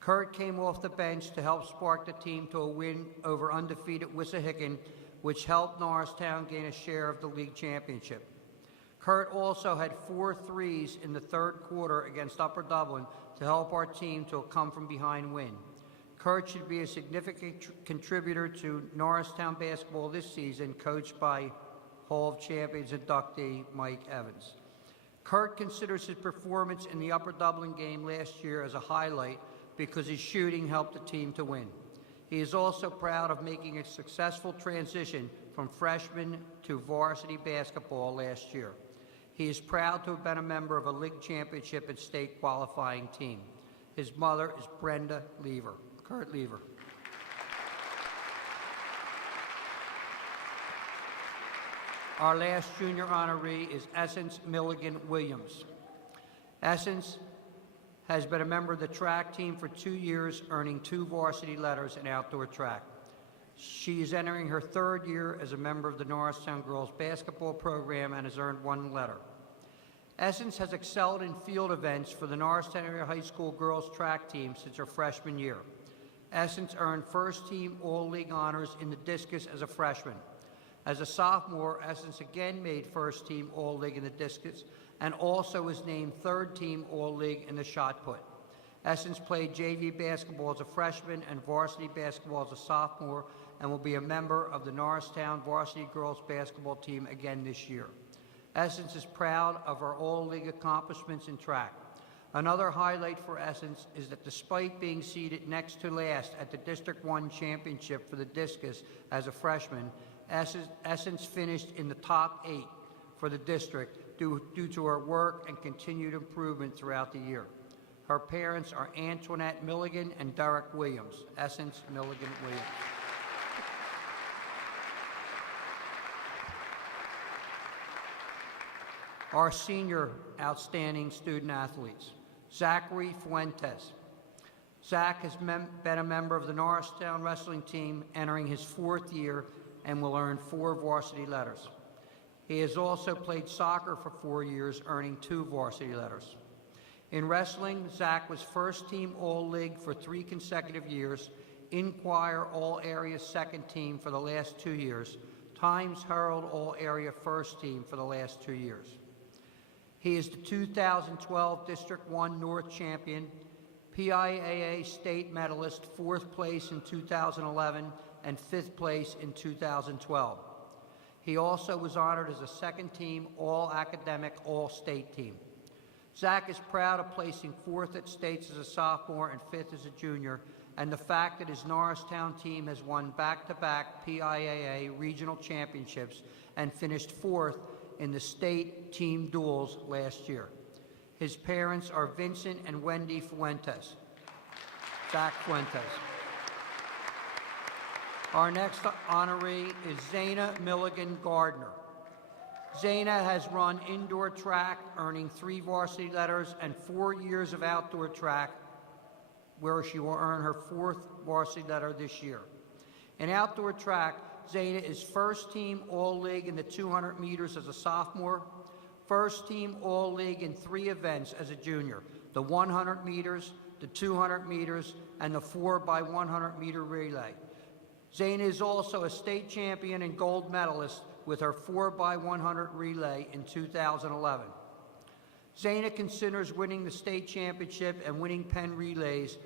Kurt came off the bench to help spark the team to a win over undefeated Wissahickon, which helped Norristown gain a share of the league championship. Kurt also had 4 threes in the 3rd quarter against Upper Dublin to help our team to a come-from-behind win. Kurt should be a significant contributor to Norristown basketball this season, coached by Hall of Champions inductee Mike Evans. Kurt considers his performance in the Upper Dublin game last year as a highlight because his shooting helped the team to win. He is also proud of making a successful transition from freshman to varsity basketball last year. He is proud to have been a member of a league championship and state qualifying team. His mother is Brenda Lever. Kurt Lever. Our last junior honoree is Essence Milligan Williams. Essence has been a member of the track team for 2 years, earning 2 varsity letters in outdoor track. She is entering her 3rd year as a member of the Norristown girls basketball program and has earned 1 letter. Essence has excelled in field events for the Norristown Area High School girls track team since her freshman year. Essence earned first team All-League honors in the discus as a freshman. As a sophomore, Essence again made first team All-League in the discus and also was named third team All-League in the shot put. Essence played JV basketball as a freshman and varsity basketball as a sophomore and will be a member of the Norristown varsity girls basketball team again this year. Essence is proud of our All-League accomplishments in track. Another highlight for Essence is that despite being seated next to last at the District 1 championship for the discus as a freshman, Essence finished in the top 8 for the district due to her work and continued improvement throughout the year. Her parents are Antoinette Milligan and Derek Williams. Essence Milligan Williams. Our senior outstanding student athletes. Zachary Fuentes. Zach has been a member of the Norristown wrestling team, entering his 4th year, and will earn 4 varsity letters. He has also played soccer for 4 years, earning 2 varsity letters. In wrestling, Zach was first team All-League for 3 consecutive years, in-choir All-Area second team for the last 2 years, Times Herald All-Area first team for the last 2 years. He is the 2012 District 1 North champion, PIAA state medalist, 4th place in 2011 and 5th place in 2012. He also was honored as a second team All-Academic All-State team. Zach is proud of placing 4th at states as a sophomore and 5th as a junior, and the fact that his Norristown team has won back-to-back PIAA regional championships and finished 4th in the state team duels last year. His parents are Vincent and Wendy Fuentes. Zach Fuentes. Our next honoree is Zayna Milligan Gardner. Zayna has run indoor track, earning 3 varsity letters and 4 years of outdoor track, where she will earn her 4th varsity letter this year. In outdoor track, Zayna is first team All-League in the 200 meters as a sophomore, first team All-League in 3 events as a junior, the 100 meters, the 200 meters, and the 4x100 meter relay. Zayna is also a state champion and gold medalist with her 4x100 relay in 2011. Zayna considers winning the state championship and winning Penn relays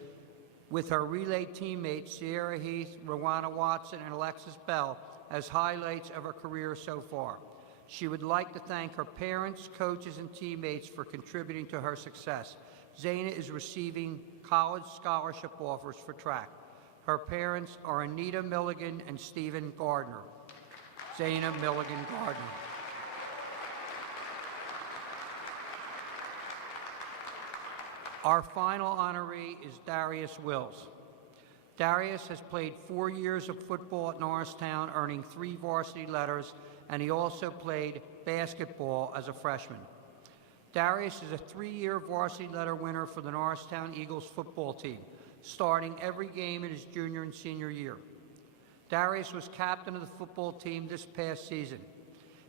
with her relay teammates Sierra Heath, Rowana Watson, and Alexis Bell as highlights of her career so far. She would like to thank her parents, coaches, and teammates for contributing to her success. Zayna is receiving college scholarship offers for track. Her parents are Anita Milligan and Stephen Gardner. Zayna Milligan Gardner. Our final honoree is Darius Wills. Darius has played 4 years of football at Norristown, earning 3 varsity letters, and he also played basketball as a freshman. Darius is a 3-year varsity letter winner for the Norristown Eagles football team, starting every game in his junior and senior year. Darius was captain of the football team this past season.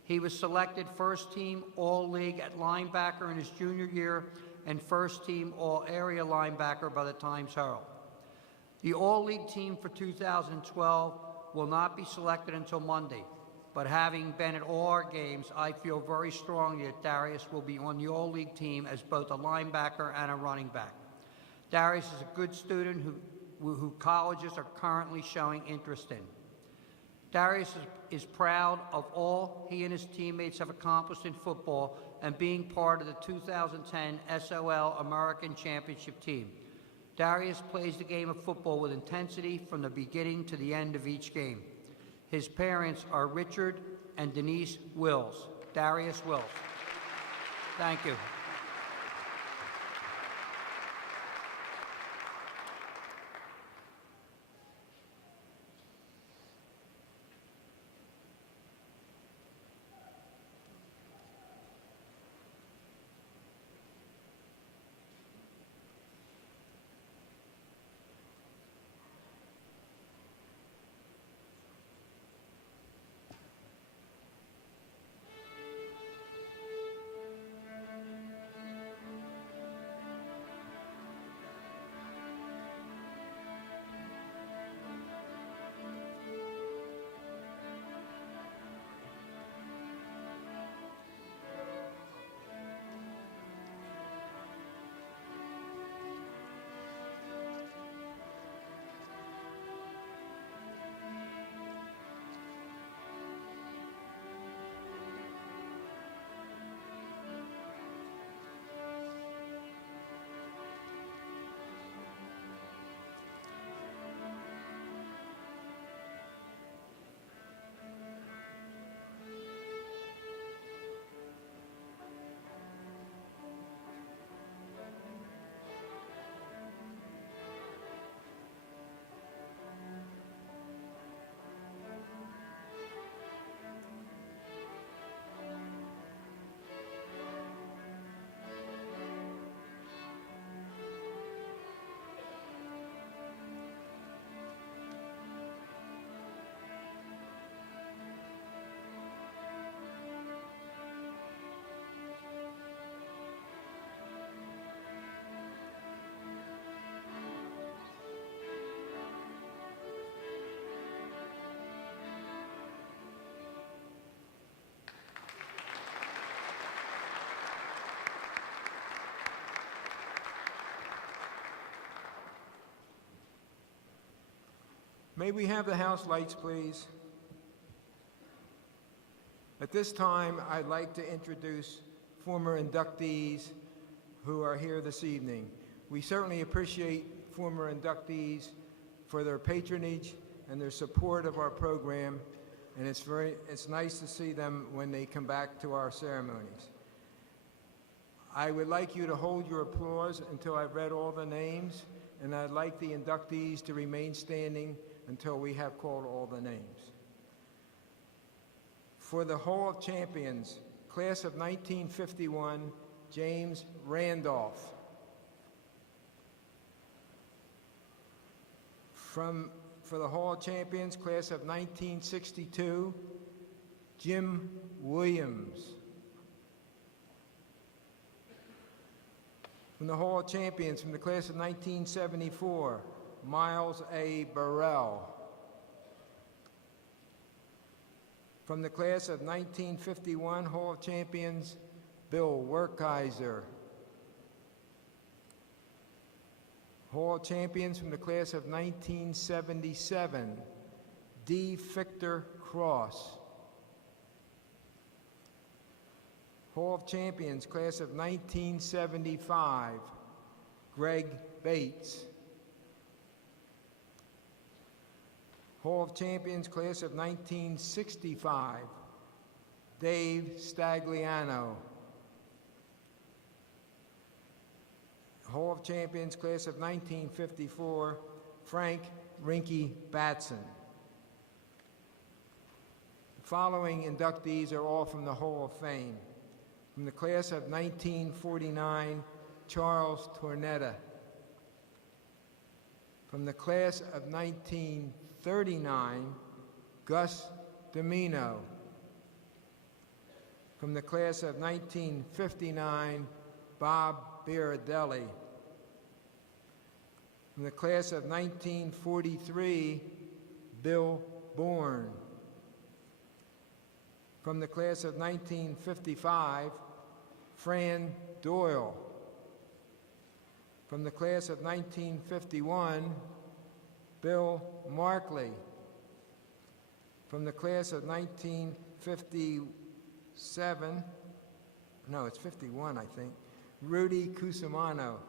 He was selected first team All-League at linebacker in his junior year and first team All-Area linebacker by the Times Herald. The All-League team for 2012 will not be selected until Monday, but having been at all our games, I feel very strongly that Darius will be on the All-League team as both a linebacker and a running back. Darius is a good student who colleges are currently showing interest in. Darius is proud of all he and his teammates have accomplished in football and being part of the 2010 SOL American Championship team. Darius plays the game of football with intensity from the beginning to the end of each game. His parents are Richard and Denise Wills. Darius Wills. Thank you. May we have the house lights, please? At this time, I'd like to introduce former inductees who are here this evening. We certainly appreciate former inductees for their patronage and their support of our program, and it's nice to see them when they come back to our ceremonies. I would like you to hold your applause until I've read all the names, and I'd like the inductees to remain standing until we have called all the names. For the Hall of Champions, class of 1951, James Randolph. For the Hall of Champions, class of 1962, Jim Williams. From the Hall of Champions, from the class of 1974, Miles A. Burrell. From the class of 1951, Hall of Champions, Bill Werkheiser. Hall of Champions from the class of 1977, D. Victor Cross. Hall of Champions, class of 1975, Greg Bates. Hall of Champions, class of 1965, Dave Stagliano. Hall of Champions, class of 1954, Frank Rinky Batson. The following inductees are all from the Hall of Fame. From the class of 1949, Charles Tornetta. From the class of 1939, Gus Domino. From the class of 1959, Bob Biradelli. From the class of 1943, Bill Bourne. From the class of 1955, Fran Doyle. From the class of 1951, Bill Markley. From the class of 1957, no, it's 51, I think, Rudy Cusimano.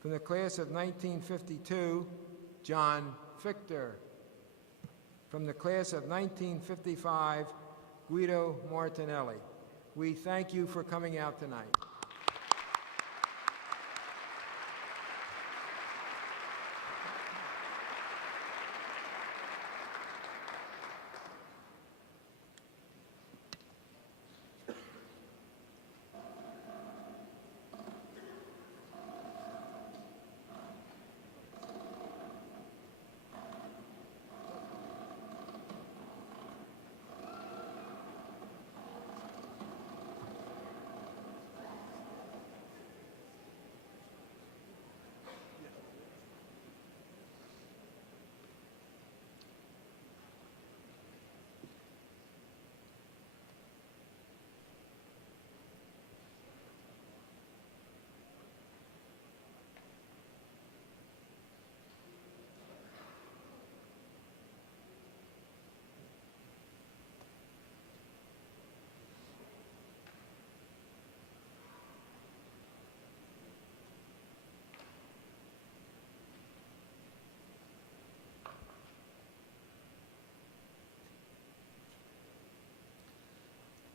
From the class of 1952, John Fichter. From the class of 1955, Guido Martinelli. We thank you for coming out tonight.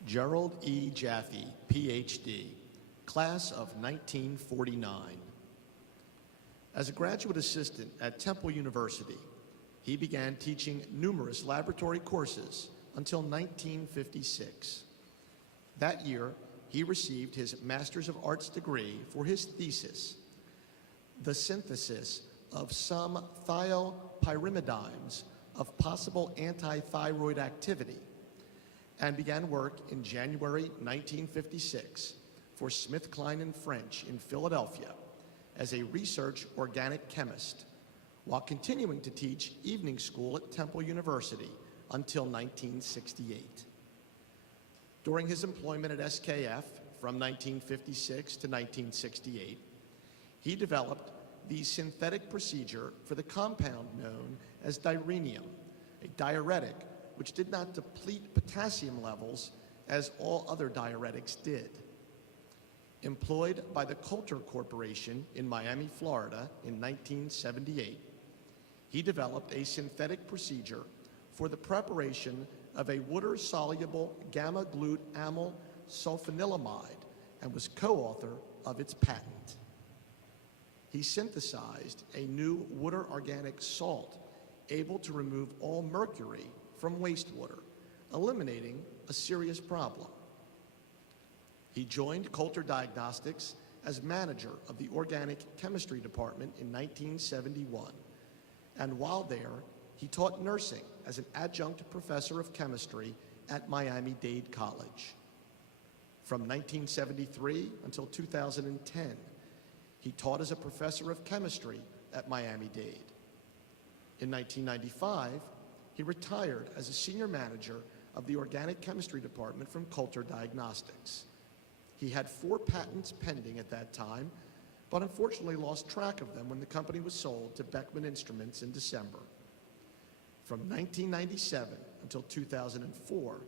Gerald E. Jaffe, Ph.D., class of 1949. As a graduate assistant at Temple University, he began teaching numerous laboratory courses until 1956. That year, he received his Master's of Arts degree for his thesis, The Synthesis of Some Thiopyrimidimes of Possible Antithyroid Activity, and began work in January 1956 for SmithKline & French in Philadelphia as a research organic chemist, while continuing to teach evening school at Temple University until 1968. During his employment at SKF from 1956 to 1968, he developed the synthetic procedure for the compound known as direnium, a diuretic which did not deplete potassium levels as all other diuretics did. Employed by the Coulter Corporation in Miami, Florida in 1978, he developed a synthetic procedure for the preparation of a water-soluble gamma-glutamyl sulfanilamide and was co-author of its patent. He synthesized a new water organic salt able to remove all mercury from wastewater, eliminating a serious problem. He joined Coulter Diagnostics as manager of the organic chemistry department in 1971, and while there, he taught nursing as an adjunct professor of chemistry at Miami-Dade College. From 1973 until 2010, he taught as a professor of chemistry at Miami-Dade. In 1995, he retired as a senior manager of the organic chemistry department from Coulter Diagnostics. He had 4 patents pending at that time, but unfortunately lost track of them when the company was sold to Beckman Instruments in December. From 1997 until 2004,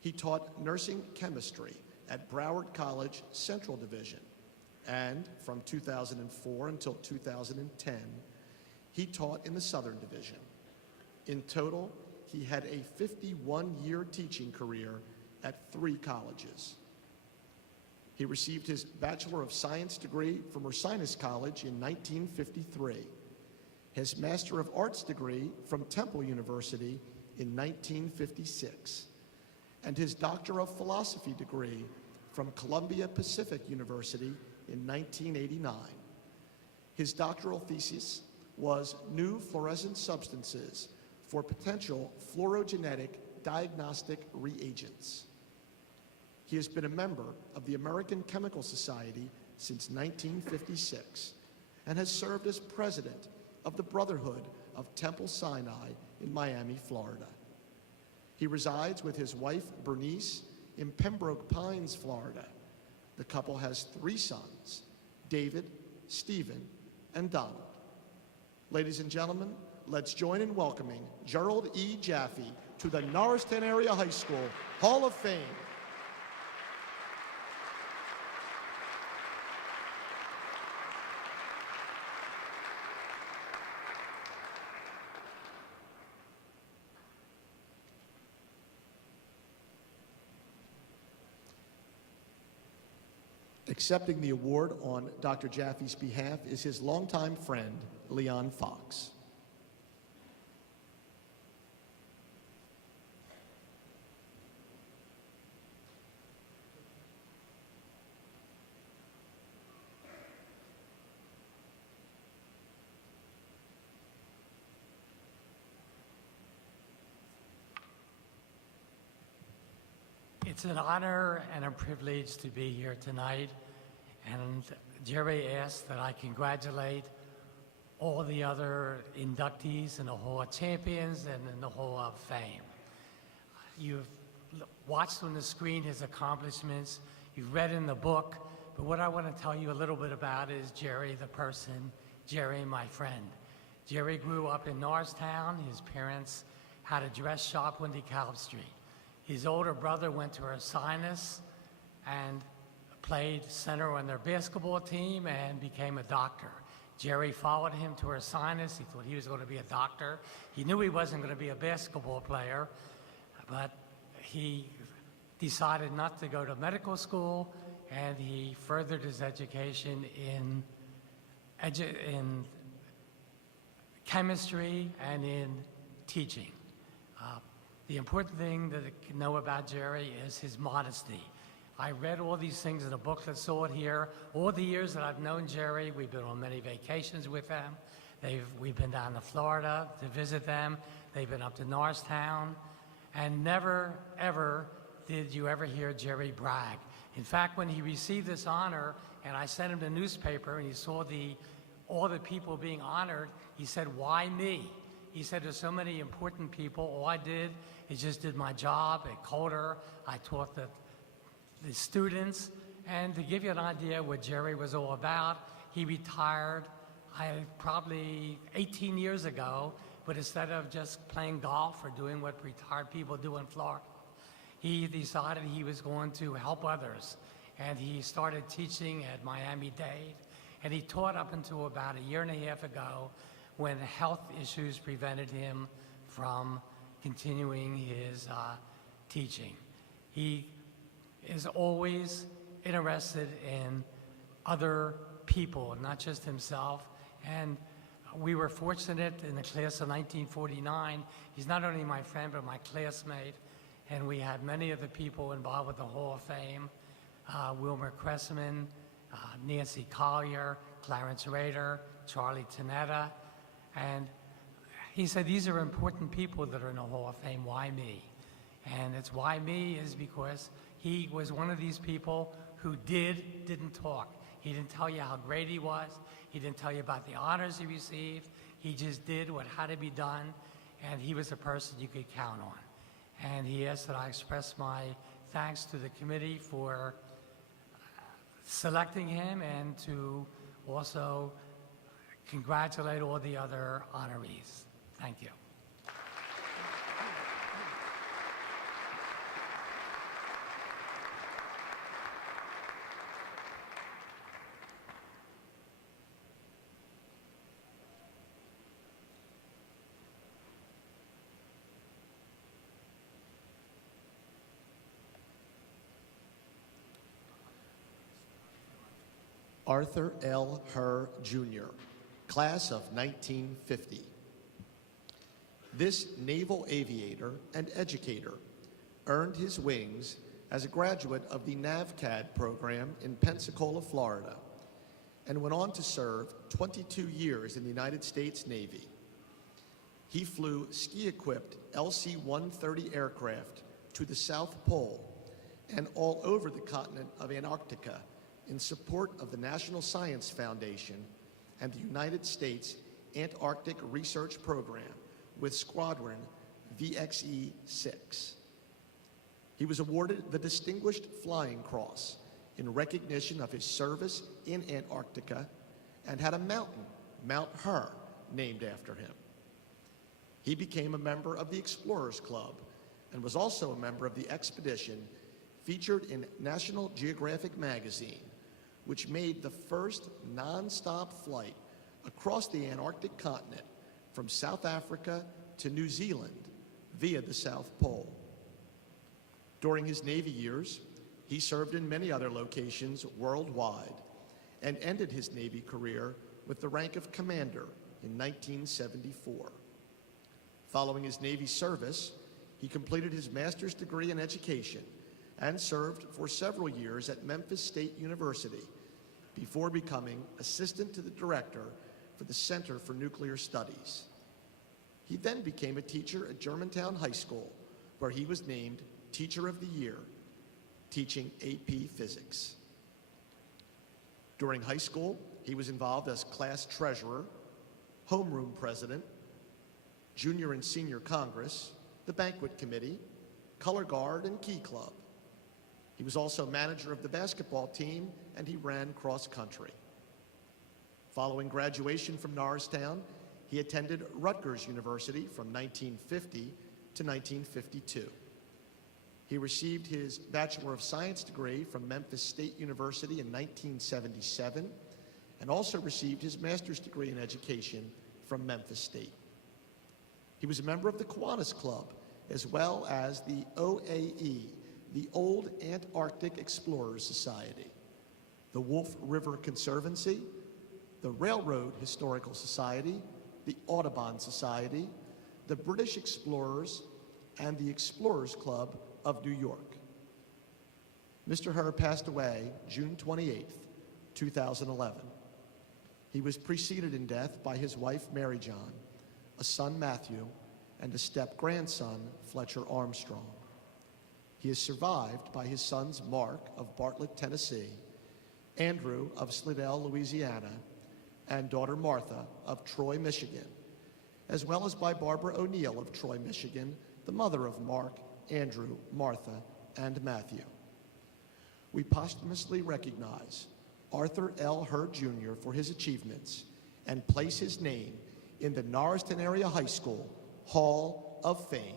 he taught nursing chemistry at Broward College Central Division, and from 2004 until 2010, he taught in the Southern Division. In total, he had a 51-year teaching career at 3 colleges. He received his Bachelor of Science degree from Ursinus College in 1953, his Master of Arts degree from Temple University in 1956, and his Doctor of Philosophy degree from Columbia Pacific University in 1989. His doctoral thesis was New Fluorescent Substances for Potential Fluorogenetic Diagnostic Reagents. He has been a member of the American Chemical Society since 1956 and has served as president of the Brotherhood of Temple Sinai in Miami, Florida. He resides with his wife, Bernice, in Pembroke Pines, Florida. The couple has 3 sons, David, Stephen, and Donald. Ladies and gentlemen, let's join in welcoming Gerald E. Jaffe to the Norristown Area High School Hall of Fame. Accepting the award on Dr. Jaffe's behalf is his longtime friend, Leon Fox. It's an honor and a privilege to be here tonight, and Jerry asked that I congratulate all the other inductees in the Hall of Champions and in the Hall of Fame. You've watched on the screen his accomplishments, you've read in the book, but what I want to tell you a little bit about is Jerry the person, Jerry my friend. Jerry grew up in Norristown. His parents had a dress shop on DeKalb Street. His older brother went to Ursinus and played center on their basketball team and became a doctor. Jerry followed him to Ursinus. He thought he was going to be a doctor. He knew he wasn't going to be a basketball player, but he decided not to go to medical school, and he furthered his education in chemistry and in teaching. The important thing that you know about Jerry is his modesty. I read all these things in the book that saw it here. All the years that I've known Jerry, we've been on many vacations with them. We've been down to Florida to visit them. They've been up to Norristown. And never, ever did you ever hear Jerry brag. In fact, when he received this honor, and I sent him the newspaper, and he saw all the people being honored, he said, "Why me?" He said, "There's so many important people. All I did is just did my job at Coulter. I taught the students." And to give you an idea what Jerry was all about, he retired probably 18 years ago, but instead of just playing golf or doing what retired people do in Florida, he decided he was going to help others. And he started teaching at Miami-Dade. And he taught up until about a year and a half ago when health issues prevented him from continuing his teaching. He is always interested in other people, not just himself. And we were fortunate in the class of 1949. He's not only my friend, but my classmate. And we had many of the people involved with the Hall of Fame. Wilmer Cressman, Nancy Collier, Clarence Rader, Charlie Tanetta. And he said, these are important people that are in the Hall of Fame. Why me? And it's why me is because he was one of these people who didn't talk. He didn't tell you how great he was. He didn't tell you about the honors he received. He just did what had to be done, and he was a person you could count on. And he asked that I express my thanks to the committee for selecting him and to also congratulate all the other honorees. Thank you. Arthur L. Herr, Jr., class of 1950. This naval aviator and educator earned his wings as a graduate of the NAVCAD program in Pensacola, Florida, and went on to serve 22 years in the United States Navy. He flew ski-equipped LC-130 aircraft to the South Pole and all over the continent of Antarctica in support of the National Science Foundation and the United States Antarctic Research Program with Squadron VXE-6. He was awarded the Distinguished Flying Cross in recognition of his service in Antarctica and had a mountain, Mount Herr, named after him. He became a member of the Explorers Club and was also a member of the expedition featured in National Geographic magazine, which made the first non-stop flight across the Antarctic continent from South Africa to New Zealand via the South Pole. During his Navy years, he served in many other locations worldwide and ended his Navy career with the rank of commander in 1974. Following his Navy service, he completed his master's degree in education and served for several years at Memphis State University before becoming assistant to the director for the Center for Nuclear Studies. He then became a teacher at Germantown High School, where he was named Teacher of the Year, teaching AP Physics. During high school, he was involved as class treasurer, homeroom president, junior and senior Congress, the banquet committee, color guard, and key club. He was also manager of the basketball team, and he ran cross country. Following graduation from Norristown, he attended Rutgers University from 1950 to 1952. He received his Bachelor of Science degree from Memphis State University in 1977, and also received his master's degree in education from Memphis State. He was a member of the Kiwanis Club, as well as the OAE, the Old Antarctic Explorers Society, the Wolf River Conservancy, the Railroad Historical Society, the Audubon Society, the British Explorers, and the Explorers Club of New York. Mr. Herr passed away June 28, 2011. He was preceded in death by his wife, Mary John, a son, Matthew, and a step-grandson, Fletcher Armstrong. He is survived by his sons Mark of Bartlett, Tennessee, Andrew of Slidell, Louisiana, and daughter Martha of Troy, Michigan, as well as by Barbara O'Neill of Troy, Michigan, the mother of Mark, Andrew, Martha, and Matthew. We posthumously recognize Arthur L. Herr, Jr. for his achievements and place his name in the Norristown Area High School Hall of Fame.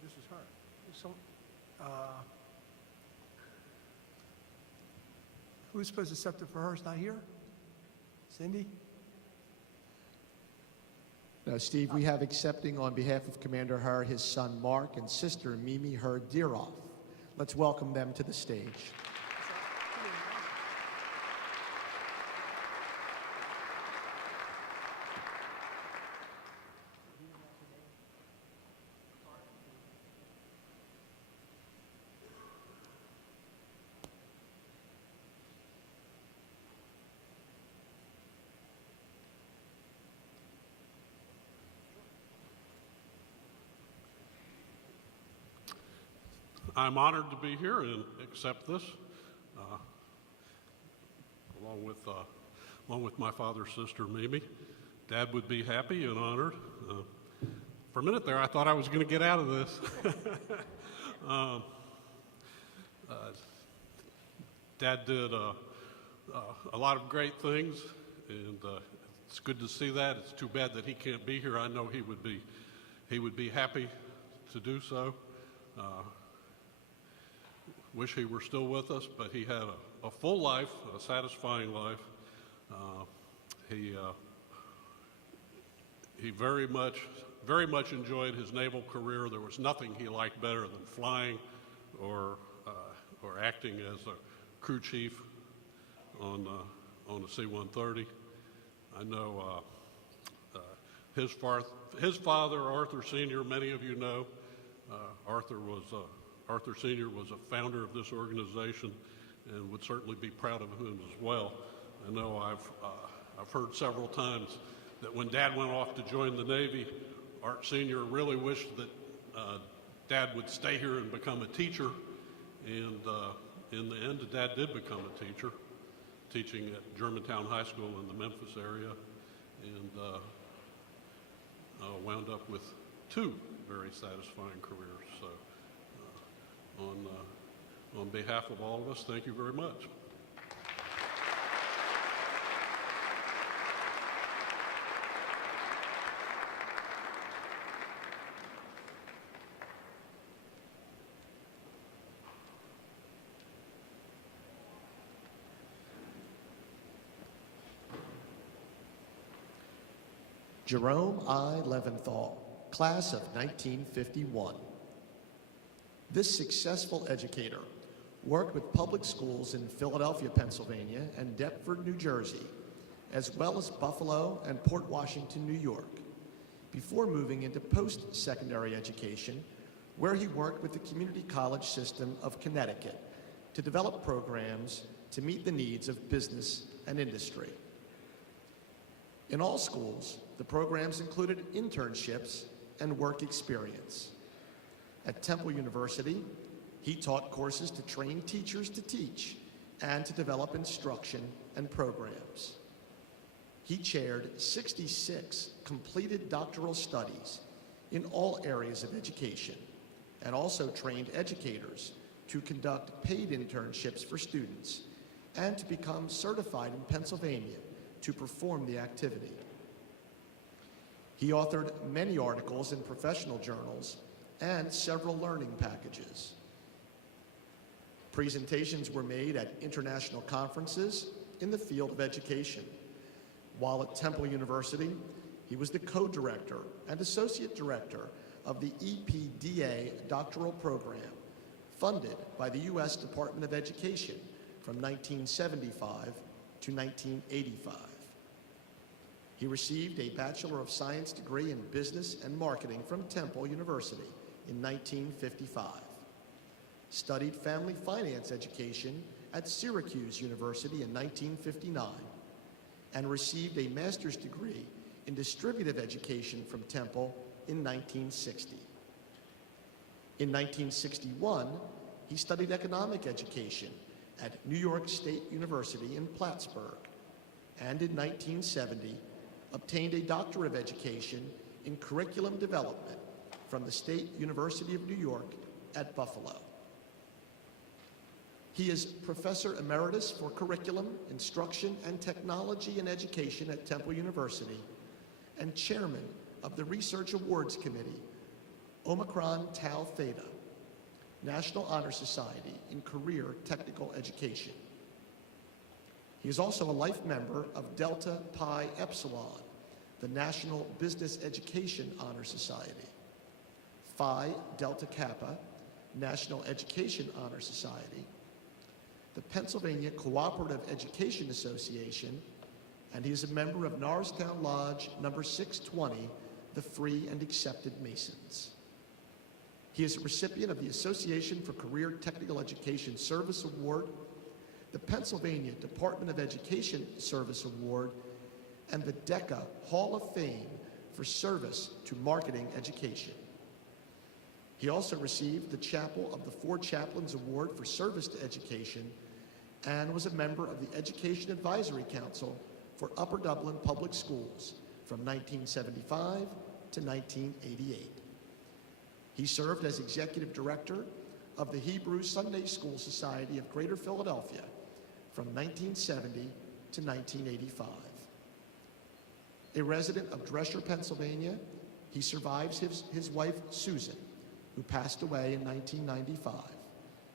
This is her. So, who's supposed to accept it for her? Is not here? Cindy? Now, Steve, we have accepting on behalf of Commander Herr, his son Mark, and sister Mimi Herr Deeroff. Let's welcome them to the stage. I'm honored to be here and accept this, along with my father's sister, Mimi. Dad would be happy and honored. For a minute there, I thought I was going to get out of this. Dad did a lot of great things, and it's good to see that. It's too bad that he can't be here. I know he would be happy to do so. Wish he were still with us, but he had a full life, a satisfying life. He very much enjoyed his naval career. There was nothing he liked better than flying or acting as a crew chief on a C-130. I know his father, Arthur Sr., many of you know. Arthur Sr. was a founder of this organization and would certainly be proud of him as well. I know I've heard several times that when Dad went off to join the Navy, Art Sr. really wished that Dad would stay here and become a teacher. And in the end, Dad did become a teacher, teaching at Germantown High School in the Memphis area, and wound up with two very satisfying careers. So on behalf of all of us, thank you very much. Jerome I. Leventhal, class of 1951. This successful educator worked with public schools in Philadelphia, Pennsylvania, and Deptford, New Jersey, as well as Buffalo and Port Washington, New York, before moving into post-secondary education, where he worked with the community college system of Connecticut to develop programs to meet the needs of business and industry. In all schools, the programs included internships and work experience. At Temple University, he taught courses to train teachers to teach and to develop instruction and programs. He chaired 66 completed doctoral studies in all areas of education and also trained educators to conduct paid internships for students and to become certified in Pennsylvania to perform the activity. He authored many articles in professional journals and several learning packages. Presentations were made at international conferences in the field of education. While at Temple University, he was the co-director and associate director of the EPDA doctoral program, funded by the U.S. Department of Education from 1975 to 1985. He received a Bachelor of Science degree in Business and Marketing from Temple University in 1955. Studied family finance education at Syracuse University in 1959 and received a master's degree in distributive education from Temple in 1960. In 1961, he studied economic education at New York State University in Plattsburgh, and in 1970, obtained a Doctor of Education in Curriculum Development from the State University of New York at Buffalo. He is Professor Emeritus for Curriculum, Instruction, and Technology in Education at Temple University and Chairman of the Research Awards Committee, Omicron Tau Theta, National Honor Society in Career Technical Education. He is also a life member of Delta Pi Epsilon, the National Business Education Honor Society, Phi Delta Kappa, National Education Honor Society, the Pennsylvania Cooperative Education Association, and he is a member of Norristown Lodge number 620, the Free and Accepted Masons. He is a recipient of the Association for Career Technical Education Service Award, the Pennsylvania Department of Education Service Award, and the DECA Hall of Fame for service to marketing education. He also received the Chapel of the Four Chaplains Award for service to education and was a member of the Education Advisory Council for Upper Dublin Public Schools from 1975 to 1988. He served as Executive Director of the Hebrew Sunday School Society of Greater Philadelphia from 1970 to 1985. A resident of Dresher, Pennsylvania, he survives his wife, Susan, who passed away in 1995.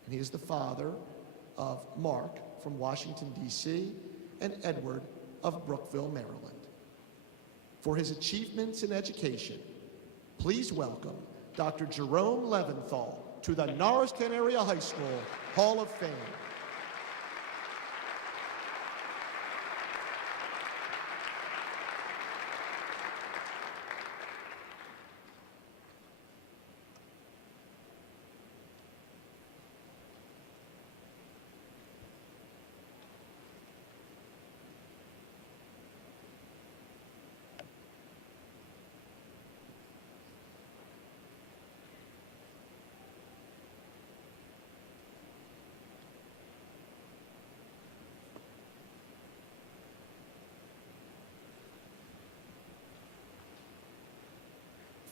And he is the father of Mark from Washington, D.C., and Edward of Brookville, Maryland. For his achievements in education, please welcome Dr. Jerome Leventhal to the Norristown Area High School Hall of Fame.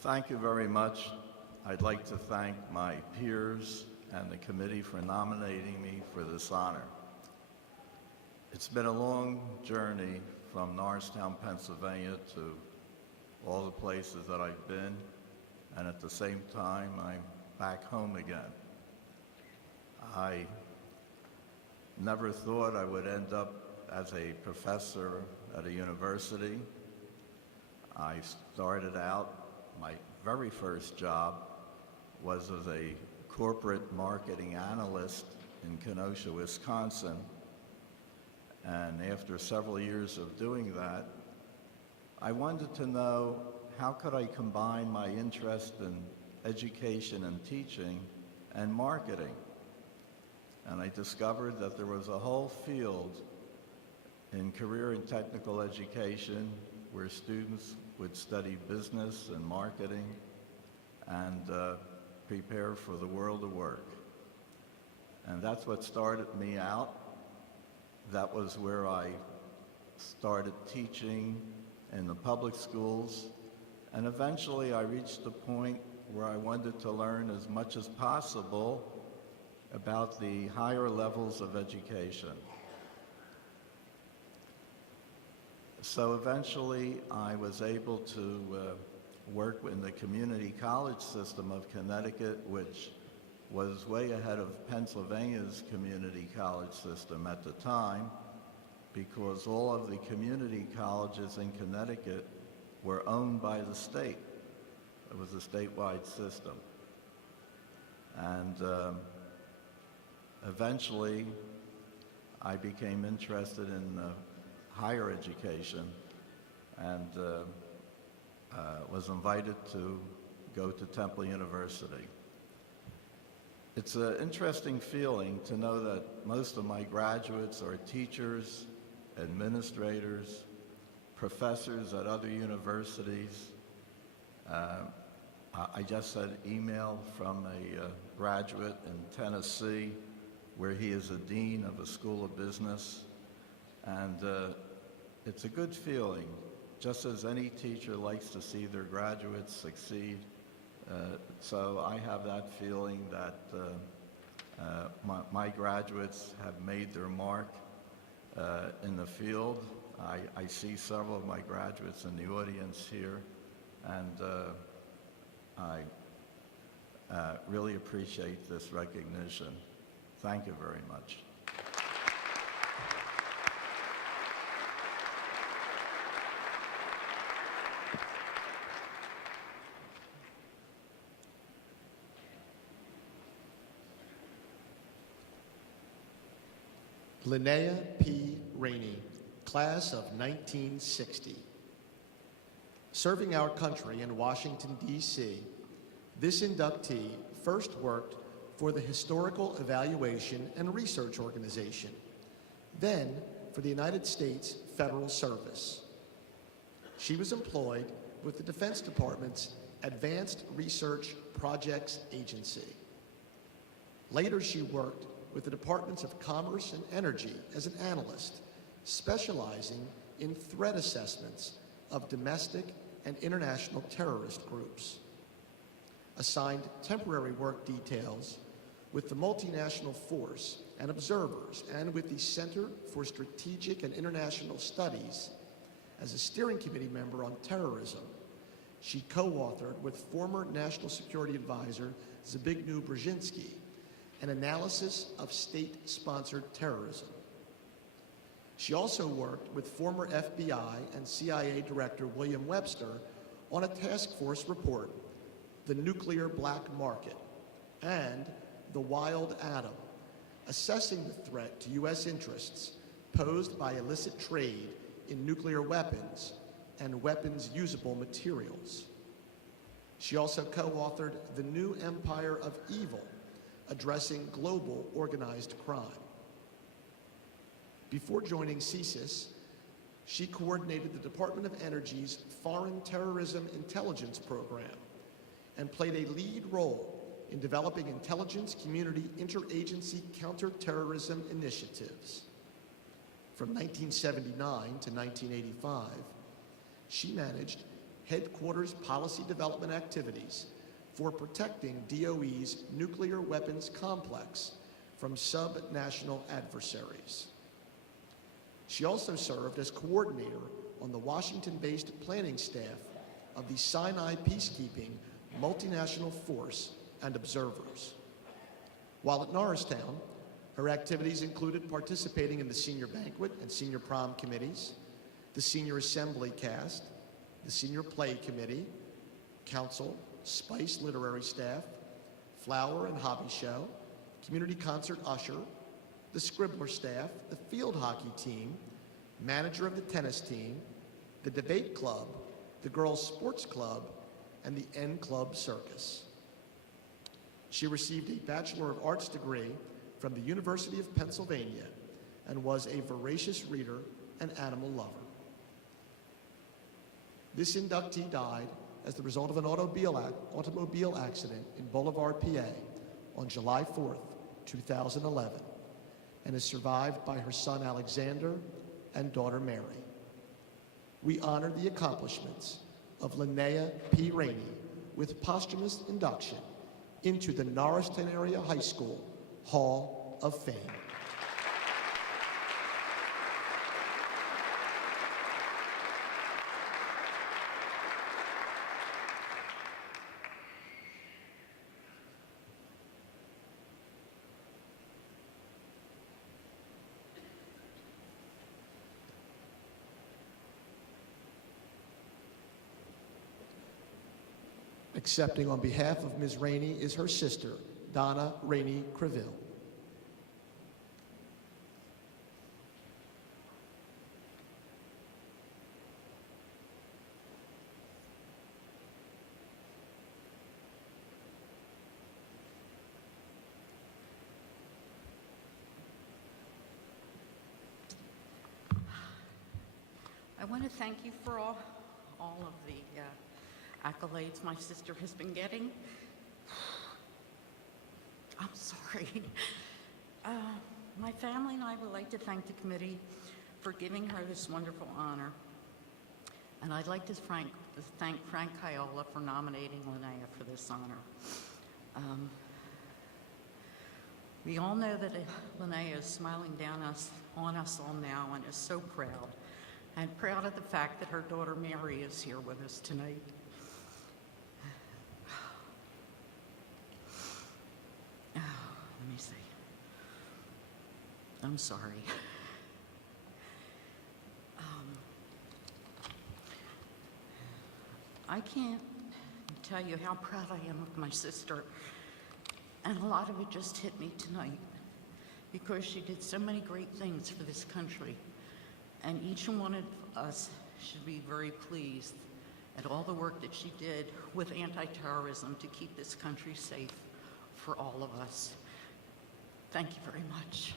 Thank you very much. I'd like to thank my peers and the committee for nominating me for this honor. It's been a long journey from Norristown, Pennsylvania to all the places that I've been, and at the same time, I'm back home again. I never thought I would end up as a professor at a university. I started out, my very first job was as a corporate marketing analyst in Kenosha, Wisconsin. And after several years of doing that, I wanted to know how could I combine my interest in education and teaching and marketing. And I discovered that there was a whole field in career and technical education where students would study business and marketing and prepare for the world of work. And that's what started me out. That was where I started teaching in the public schools, and eventually I reached the point where I wanted to learn as much as possible about the higher levels of education. So eventually I was able to work in the community college system of Connecticut, which was way ahead of Pennsylvania's community college system at the time, because all of the community colleges in Connecticut were owned by the state. It was a statewide system. And eventually I became interested in higher education and was invited to go to Temple University. It's an interesting feeling to know that most of my graduates are teachers, administrators, professors at other universities. I just had email from a graduate in Tennessee where he is a dean of a school of business. And it's a good feeling, just as any teacher likes to see their graduates succeed. So I have that feeling that my graduates have made their mark in the field. I see several of my graduates in the audience here, and I really appreciate this recognition. Thank you very much. Linnea P. Rainey, class of 1960. Serving our country in Washington, D.C., this inductee first worked for the Historical Evaluation and Research Organization, then for the United States Federal Service. She was employed with the Defense Department's Advanced Research Projects Agency. Later, she worked with the Departments of Commerce and Energy as an analyst, specializing in threat assessments of domestic and international terrorist groups. Assigned temporary work details with the multinational force and observers and with the Center for Strategic and International Studies as a steering committee member on terrorism. She co-authored with former National Security Advisor Zbigniew Brzezinski an analysis of state-sponsored terrorism. She also worked with former FBI and CIA Director William Webster on a task force report, The Nuclear Black Market, and The Wild Atom, assessing the threat to U.S. interests posed by illicit trade in nuclear weapons and weapons-usable materials. She also co-authored The New Empire of Evil, addressing global organized crime. Before joining CSIS, she coordinated the Department of Energy's Foreign Terrorism Intelligence Program and played a lead role in developing intelligence community interagency counterterrorism initiatives. From 1979 to 1985, she managed headquarters policy development activities for protecting DOE's nuclear weapons complex from sub-national adversaries. She also served as coordinator on the Washington-based planning staff of the Sinai Peacekeeping Multinational Force and Observers. While at Norristown, her activities included participating in the Senior Banquet and Senior Prom committees, the Senior Assembly Cast, the Senior Play Committee, Council, Spice Literary Staff, Flower and Hobby Show, Community Concert Usher, the Scribbler Staff, the Field Hockey Team, Manager of the Tennis Team, the Debate Club, the Girls Sports Club, and the N Club Circus. She received a Bachelor of Arts degree from the University of Pennsylvania and was a voracious reader and animal lover. This inductee died as the result of an automobile accident in Boulevard, PA on July 4th, 2011, and is survived by her son Alexander and daughter Mary. We honor the accomplishments of Linnea P. Rainey with posthumous induction into the Norristown Area High School Hall of Fame. Accepting on behalf of Ms. Rainey is her sister, Donna Rainey Creville. I want to thank you for all of the accolades my sister has been getting. I'm sorry. My family and I would like to thank the committee for giving her this wonderful honor. And I'd like to thank Frank Kiola for nominating Linnea for this honor. We all know that Linnea is smiling down on us all now and is so proud. And proud of the fact that her daughter Mary is here with us tonight. Oh, let me see. I'm sorry. I can't tell you how proud I am of my sister. And a lot of it just hit me tonight because she did so many great things for this country. And each one of us should be very pleased at all the work that she did with anti-terrorism to keep this country safe for all of us. Thank you very much.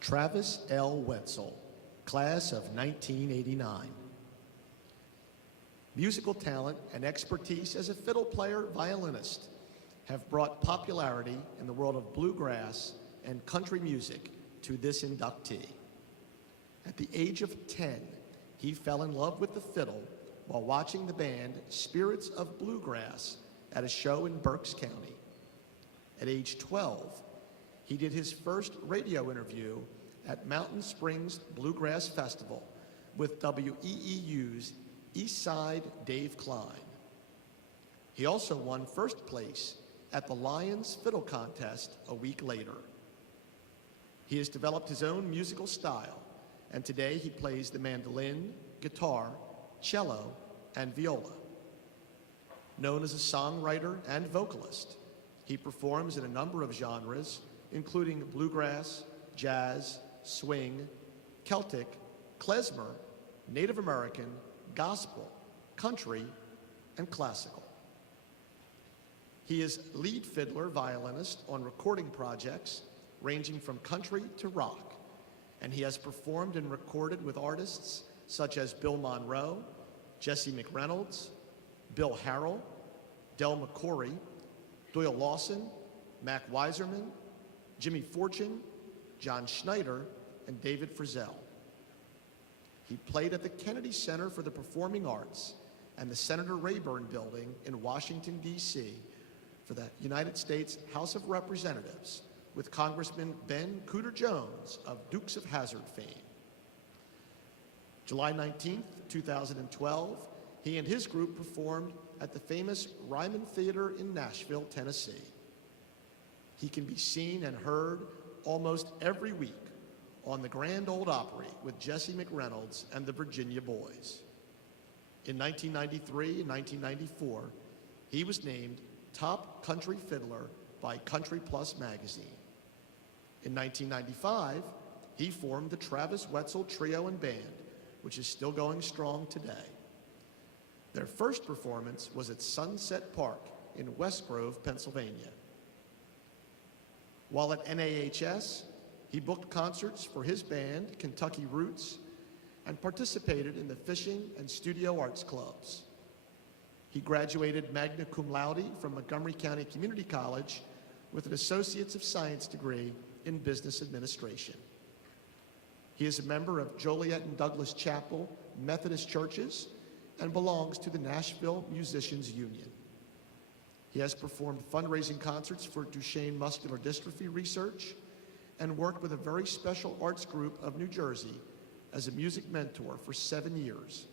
Travis L. Wetzel, class of 1989. Musical talent and expertise as a fiddle player violinist have brought popularity in the world of bluegrass and country music to this inductee. At the age of 10, he fell in love with the fiddle while watching the band Spirits of Bluegrass at a show in Berks County. At age 12, he did his first radio interview at Mountain Springs Bluegrass Festival with WEEU's Eastside Dave Klein. He also won first place at the Lions Fiddle Contest a week later. He has developed his own musical style, and today he plays the mandolin, guitar, cello, and viola. Known as a songwriter and vocalist, he performs in a number of genres, including bluegrass, jazz, swing, Celtic, klezmer, Native American, gospel, country, and classical. He is lead fiddler violinist on recording projects ranging from country to rock, and he has performed and recorded with artists such as Bill Monroe, Jesse McReynolds, Bill Harrell, Del McCoury, Doyle Lawson, Mac Weiserman, Jimmy Fortune, John Schneider, and David Frizzell. He played at the Kennedy Center for the Performing Arts and the Senator Rayburn Building in Washington, D.C. for the United States House of Representatives with Congressman Ben Cooter Jones of Dukes of Hazzard fame. July 19th, 2012, he and his group performed at the famous Ryman Theater in Nashville, Tennessee. He can be seen and heard almost every week on the Grand Ole Opry with Jesse McReynolds and the Virginia Boys. In 1993 and 1994, he was named Top Country Fiddler by Country Plus magazine. In 1995, he formed the Travis Wetzel Trio and Band, which is still going strong today. Their first performance was at Sunset Park in West Grove, Pennsylvania. While at NAHS, he booked concerts for his band, Kentucky Roots, and participated in the fishing and studio arts clubs. He graduated magna cum laude from Montgomery County Community College with an Associates of Science degree in Business Administration. He is a member of Joliet and Douglas Chapel Methodist churches and belongs to the Nashville Musicians Union. He has performed fundraising concerts for Duchenne muscular dystrophy research and worked with a very special arts group of New Jersey as a music mentor for 7 years,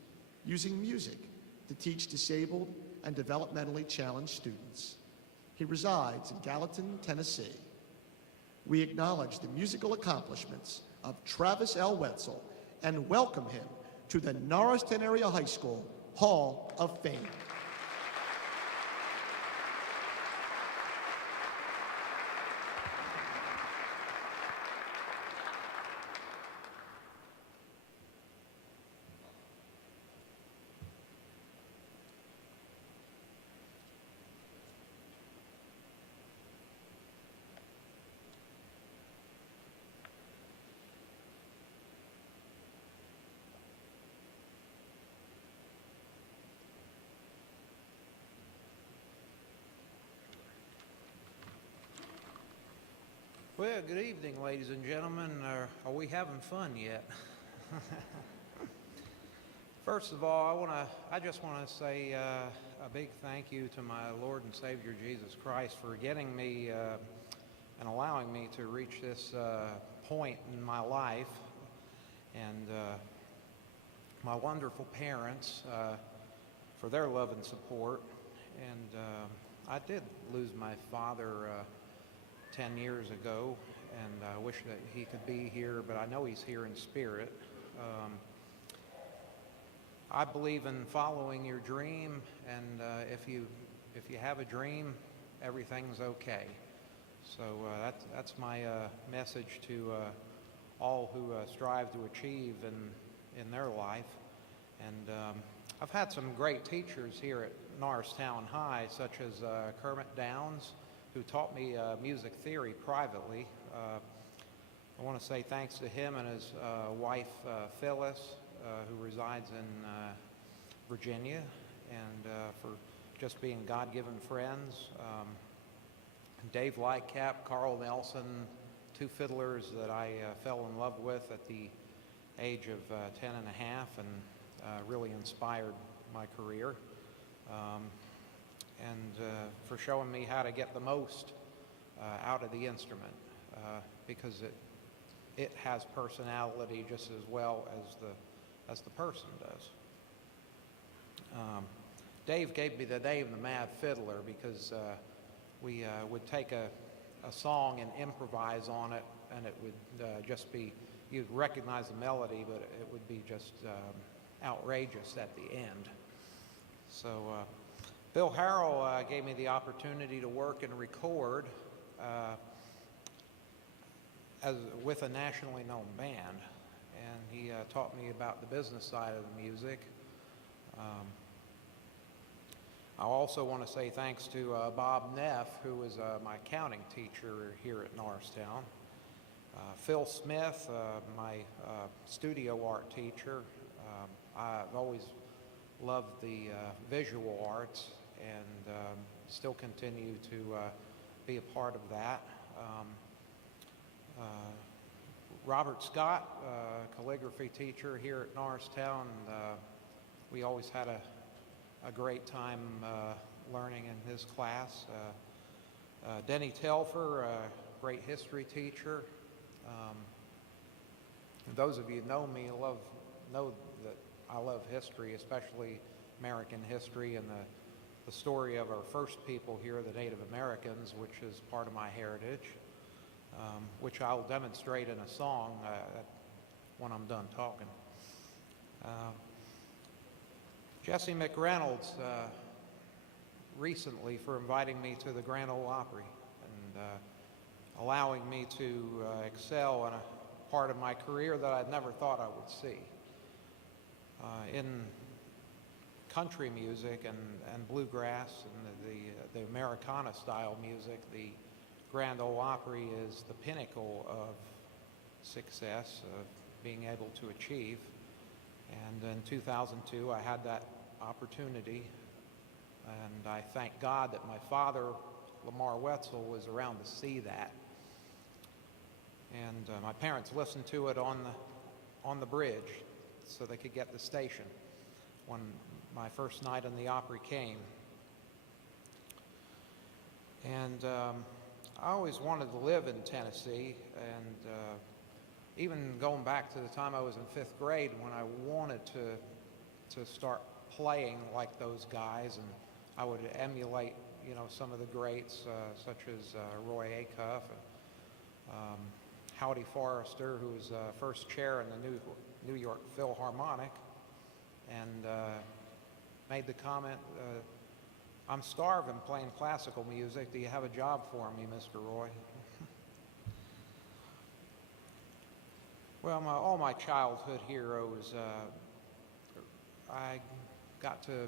using music to teach disabled and developmentally challenged students. He resides in Gallatin, Tennessee. We acknowledge the musical accomplishments of Travis L. Wetzel and welcome him to the Norristown Area High School Hall of Fame. Well, good evening, ladies and gentlemen. Are we having fun yet? First of all, I just want to say a big thank you to my Lord and Savior Jesus Christ for getting me and allowing me to reach this point in my life, and my wonderful parents for their love and support. And I did lose my father 10 years ago, and I wish that he could be here, but I know he's here in spirit. I believe in following your dream, and if you have a dream, everything's okay. So that's my message to all who strive to achieve in their life. And I've had some great teachers here at Norristown High, such as Kermit Downs, who taught me music theory privately. I want to say thanks to him and his wife Phyllis, who resides in Virginia, and for just being God-given friends. Dave Lightcap, Carl Nelson, two fiddlers that I fell in love with at the age of 10 and a half, and really inspired my career. And for showing me how to get the most out of the instrument, because it has personality just as well as the person does. Dave gave me the name the Mad Fiddler because we would take a song and improvise on it, and it would just be, you'd recognize the melody, but it would be just outrageous at the end. So Bill Harrell gave me the opportunity to work and record with a nationally known band, and he taught me about the business side of the music. I also want to say thanks to Bob Neff, who was my accounting teacher here at Norristown. Phil Smith, my studio art teacher. I've always loved the visual arts, and still continue to be a part of that. Robert Scott, calligraphy teacher here at Norristown. We always had a great time learning in his class. Denny Telfer, great history teacher. Those of you who know me know that I love history, especially American history, and the story of our first people here, the Native Americans, which is part of my heritage, which I'll demonstrate in a song when I'm done talking. Jesse McReynolds recently for inviting me to the Grand Ole Opry and allowing me to excel in a part of my career that I never thought I would see. In country music and bluegrass and the Americana style music, the Grand Ole Opry is the pinnacle of success, of being able to achieve. And in 2002, I had that opportunity, and I thank God that my father, Lamar Wetzel, was around to see that. And my parents listened to it on the bridge so they could get the station when my first night in the Opry came. And I always wanted to live in Tennessee, and even going back to the time I was in 5th grade when I wanted to start playing like those guys, and I would emulate, some of the greats such as Roy Acuff, and Howdy Forrester, who was first chair in the New York Philharmonic, and made the comment, "I'm starving playing classical music. Do you have a job for me, Mr. Roy?" Well, all my childhood heroes, I got to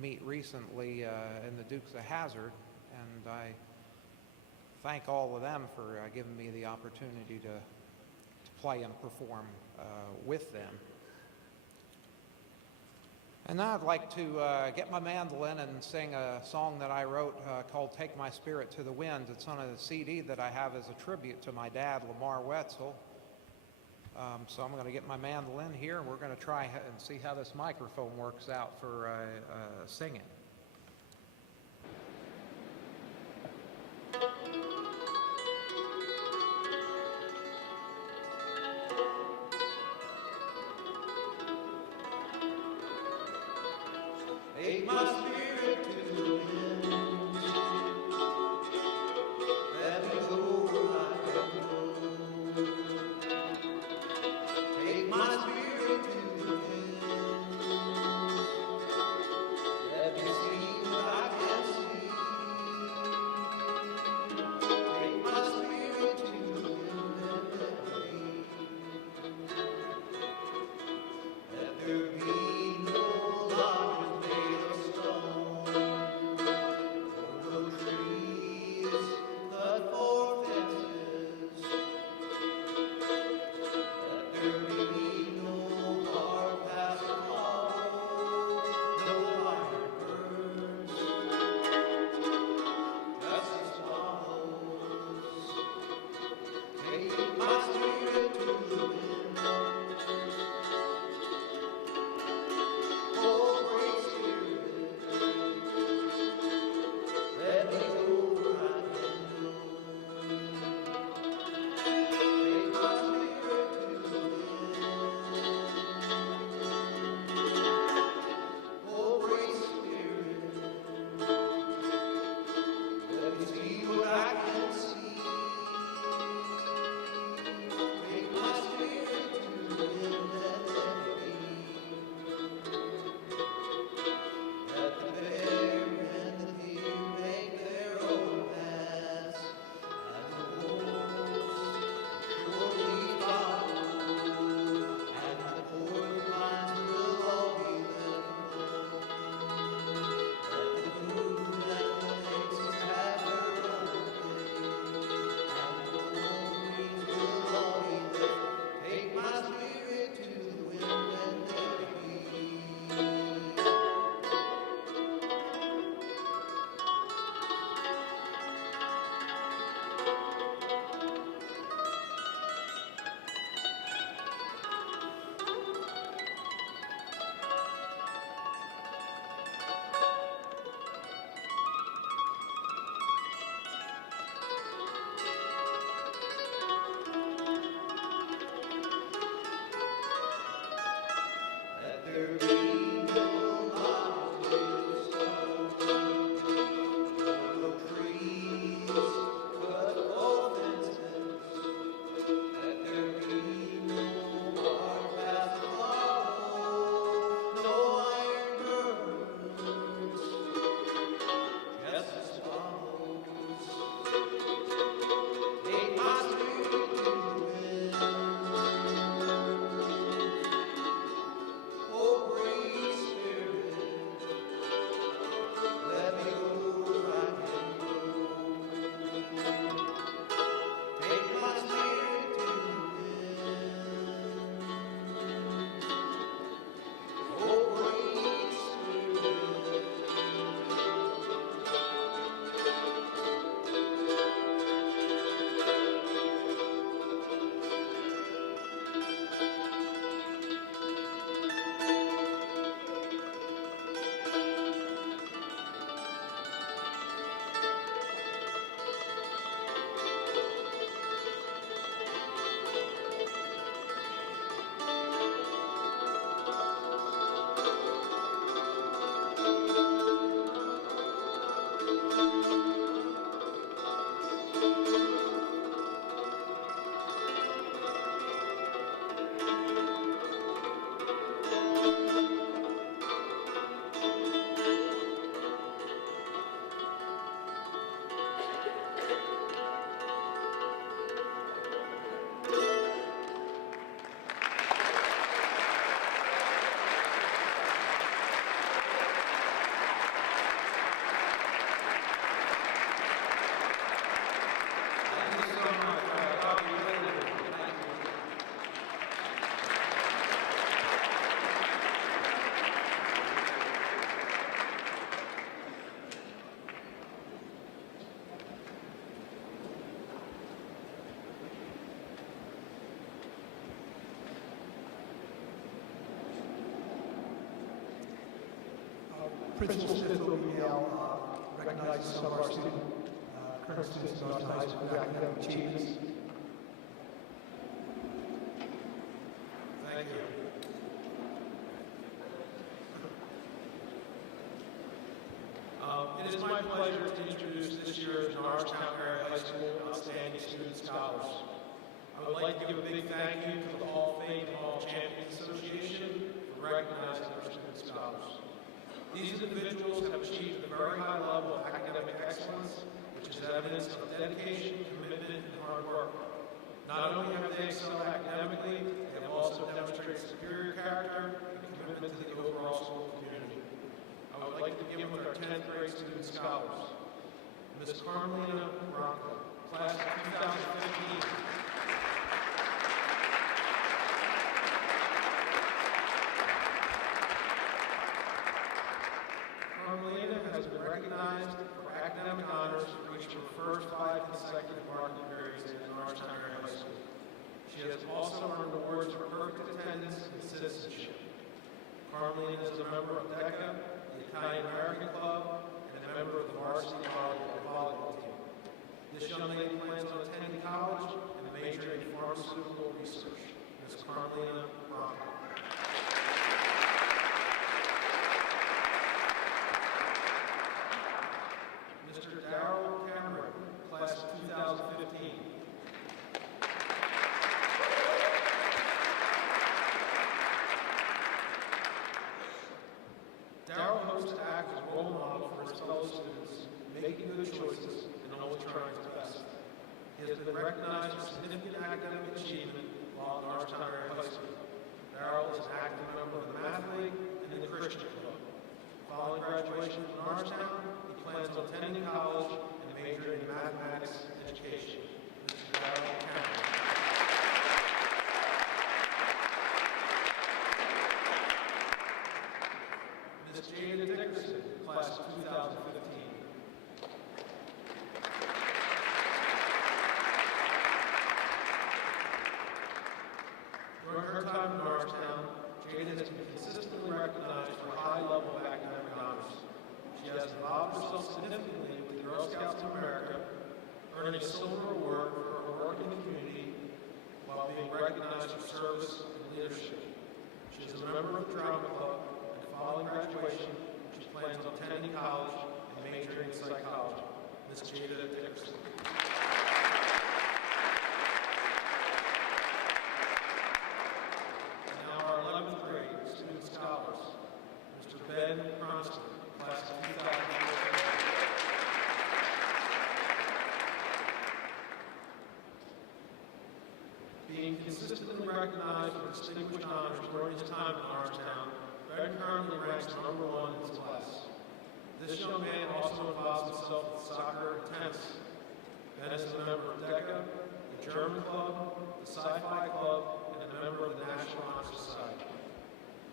meet recently in the Dukes of Hazzard, and I thank all of them for giving me the opportunity to play and perform with them. And now I'd like to get my mandolin and sing a song that I wrote called Take My Spirit to the Wind. It's on a CD that I have as a tribute to my dad, Lamar Wetzel. So I'm going to get my mandolin here, and we're going to try and see how this microphone works out for singing. Take my spirit to the winds, let me go where I can go. Take my spirit to the winds, let me Principal Smith will be now recognizing some of our current students in Northtown High School with academic achievements. Thank you. It is my pleasure to introduce this year's Norristown Area High School Outstanding Student Scholars. I would like to give a big thank you to the Hall of Fame and Hall of Champions Association for recognizing our student scholars. These individuals have achieved a very high level of academic excellence, which is evidence of dedication, commitment, and hard work. Not only have they excelled academically, they have also demonstrated superior character and commitment to the overall school community. I would like to begin with our 10th grade student scholars. Ms. Carmelina Bronco, class of 2015. Carmelina has been recognized for academic honors for each of her first 5 consecutive marking periods in Norristown Area High School. She has also earned awards for perfect attendance and citizenship. Carmelina is a member of DECA, the Italian American Club, and a member of the varsity volleyball team. This young lady plans on attending college and majoring in pharmaceutical research. Ms. Carmelina Bronco. Mr. Darrell Cameron, class of 2015. Darrell hopes to act as a role model for his fellow students, making good choices and always trying his best. He has been recognized for significant academic achievement while at Norristown Area High School. Darrell is an active member of the Math League and the Christian Club. Following graduation from Norristown, he plans on attending college and majoring in mathematics and education. Mr. Darrell Cameron. Ms. Jada Dickerson, class of 2015. During her time in Norristown, Jada has been consistently recognized for a high level of academic honors. She has involved herself significantly with the Girl Scouts of America, earning a silver award for her work in the community while being recognized for service and leadership. She is a member of the Drama Club, and following graduation, she plans on attending college and majoring in psychology. Ms. Jada Dickerson. Our 11th grade student scholars, Mr. Ben Cranston, class of 2014. Being consistently recognized for distinguished honors during his time in Norristown, Ben currently ranks #1 in his class. This young man also involves himself with soccer and tennis. Ben is a member of DECA, the German Club, the Sci-Fi Club, and a member of the National Honor Society.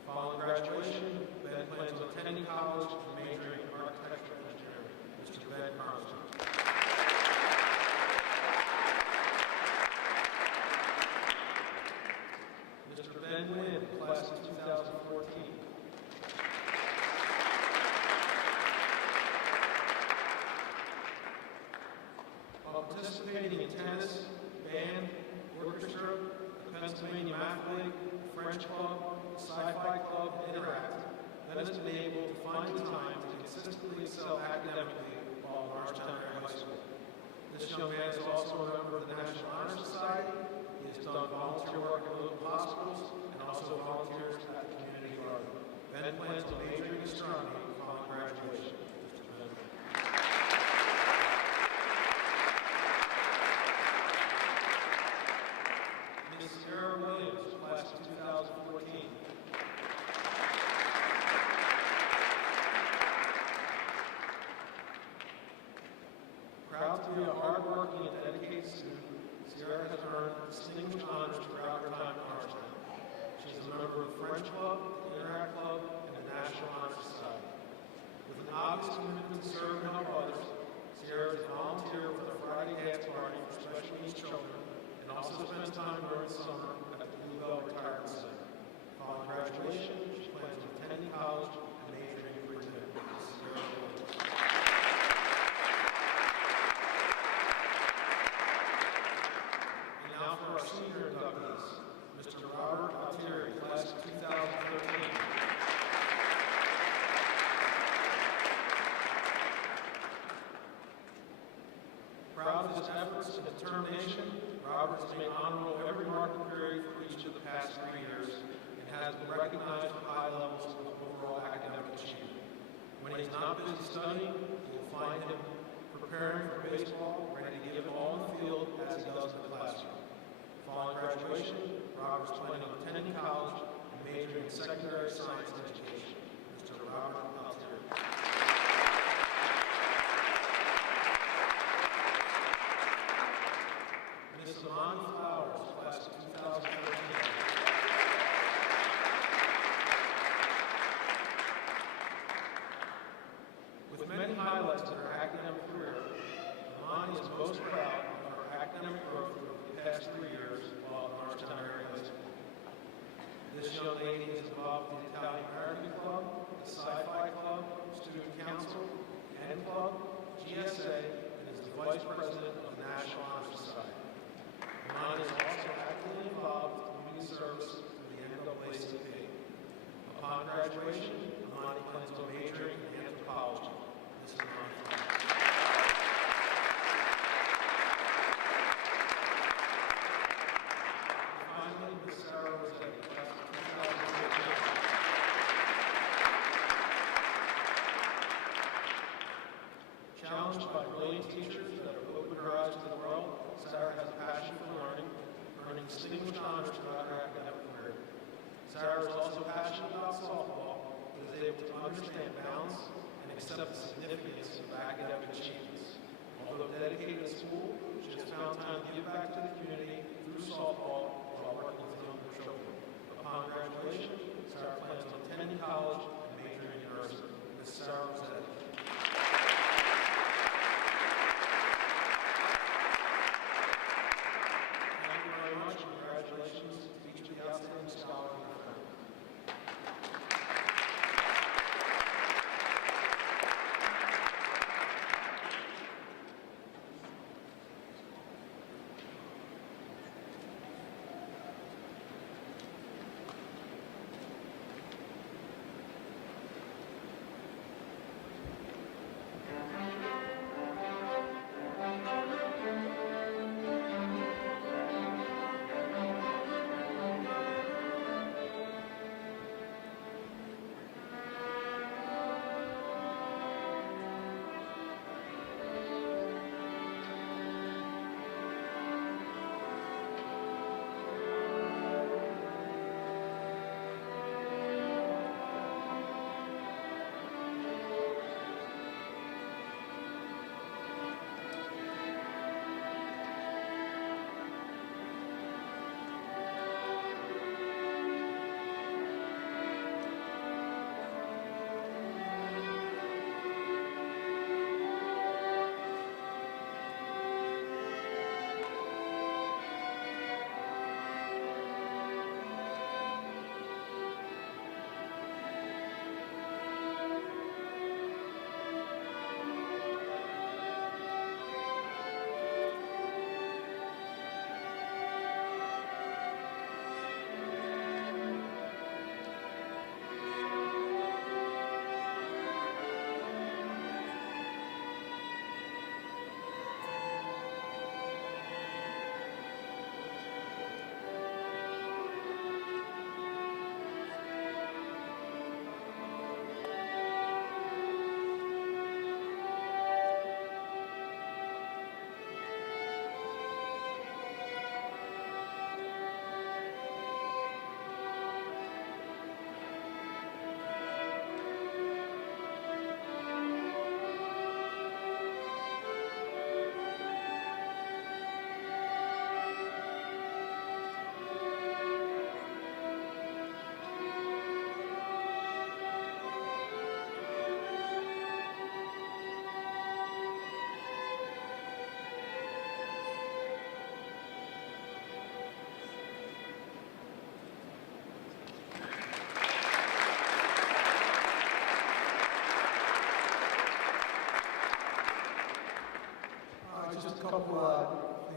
Following graduation, Ben plans on attending college and majoring in architecture and engineering. Mr. Ben Carlson. Mr. Ben Wynn, class of 2014. While participating in tennis, band, orchestra, the Pennsylvania Math League, the French Club, the Sci-Fi Club, and Interact, Ben has been able to find the time to consistently excel academically while at Norristown Area High School. This young man is also a member of the National Honor Society. He has done volunteer work at local hospitals and also volunteers at the community garden. Ben plans on majoring in astronomy following graduation. Ms. Sarah Williams, class of 2014. Proud to be a hard-working and dedicated student, Sierra has earned distinguished honors throughout her time at Norristown. She is a member of the French Club, the Interact Club, and the National Honor Society. With an obvious commitment to serve and help others, Sierra is a volunteer with our Friday dance party for special needs children and also spends time during the summer at the Bluebell Retirement Center. Following graduation, she plans on attending college and majoring in engineering. And now for our senior inductees, Mr. Robert Altieri, class of 2013. Proud of his efforts and determination, Robert has made honor roll every marking period for each of the past 3 years and has been recognized for high levels of overall academic achievement. When he's not busy studying, you'll find him preparing for baseball, ready to give it all in the field as he does in the classroom. Following graduation, Robert is planning on attending college and majoring in secondary science and education. Mr. Robert Altieri. Ms. Amani Flowers, class of 2013. With many highlights in her academic career, Amani is most proud of her academic growth over the past 3 years while at Norristown Area High School. This young lady is involved in the Italian American Club, the Sci-Fi Club, Student Council, N Club, GSA, and is the Vice President of the National Honor Society. Amani is also actively involved with community service through the NAACP. Upon graduation, Amani plans on majoring in anthropology. This is Amani. Finally, Ms. Sarah Rossetti, class of 2015. Challenged by brilliant teachers that have opened her eyes to the world, Sarah has a passion for learning, earning distinguished honors throughout her academic career. Sarah is also passionate about softball and is able to understand balance and accept the significance of academic achievements. Although dedicated to school, she has found time to give back to the community through softball while working with younger children. Upon graduation, Sarah plans on attending college and majoring in nursing. Ms. Sarah Rossetti. Thank you very much, and congratulations to each of the outstanding scholars in our family.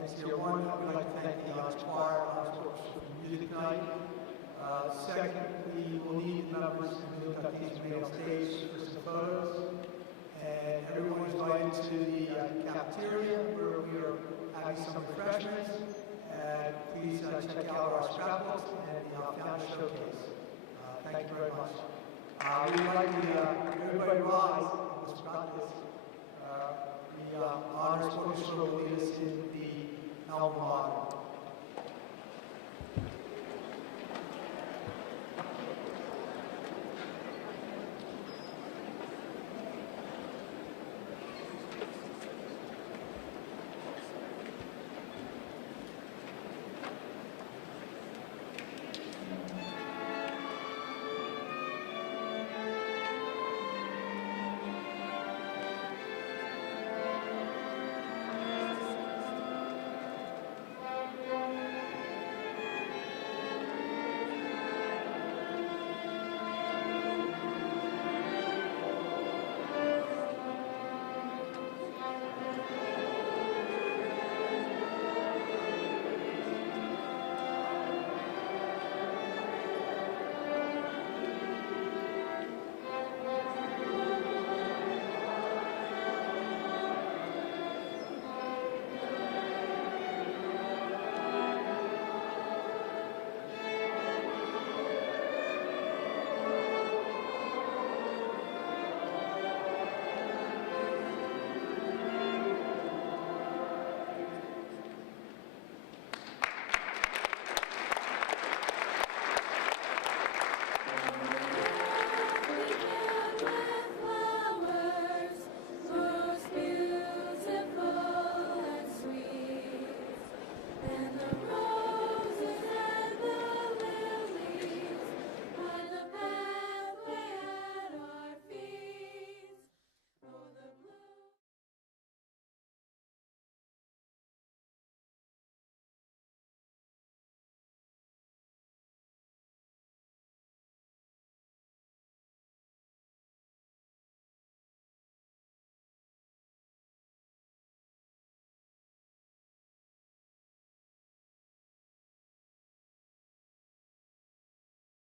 things here. One, we'd like to thank the Honors Choir, Honors Orchestra for music tonight. Second, we will need the members and the inductees to remain on stage for some photos. And everyone is invited to the cafeteria where we are having some refreshments. And please check out our scrapbooks and the founder showcase. Thank you very much. We'd like to everybody rise. I almost forgot this. The Honors Orchestra will lead us in the alma mater.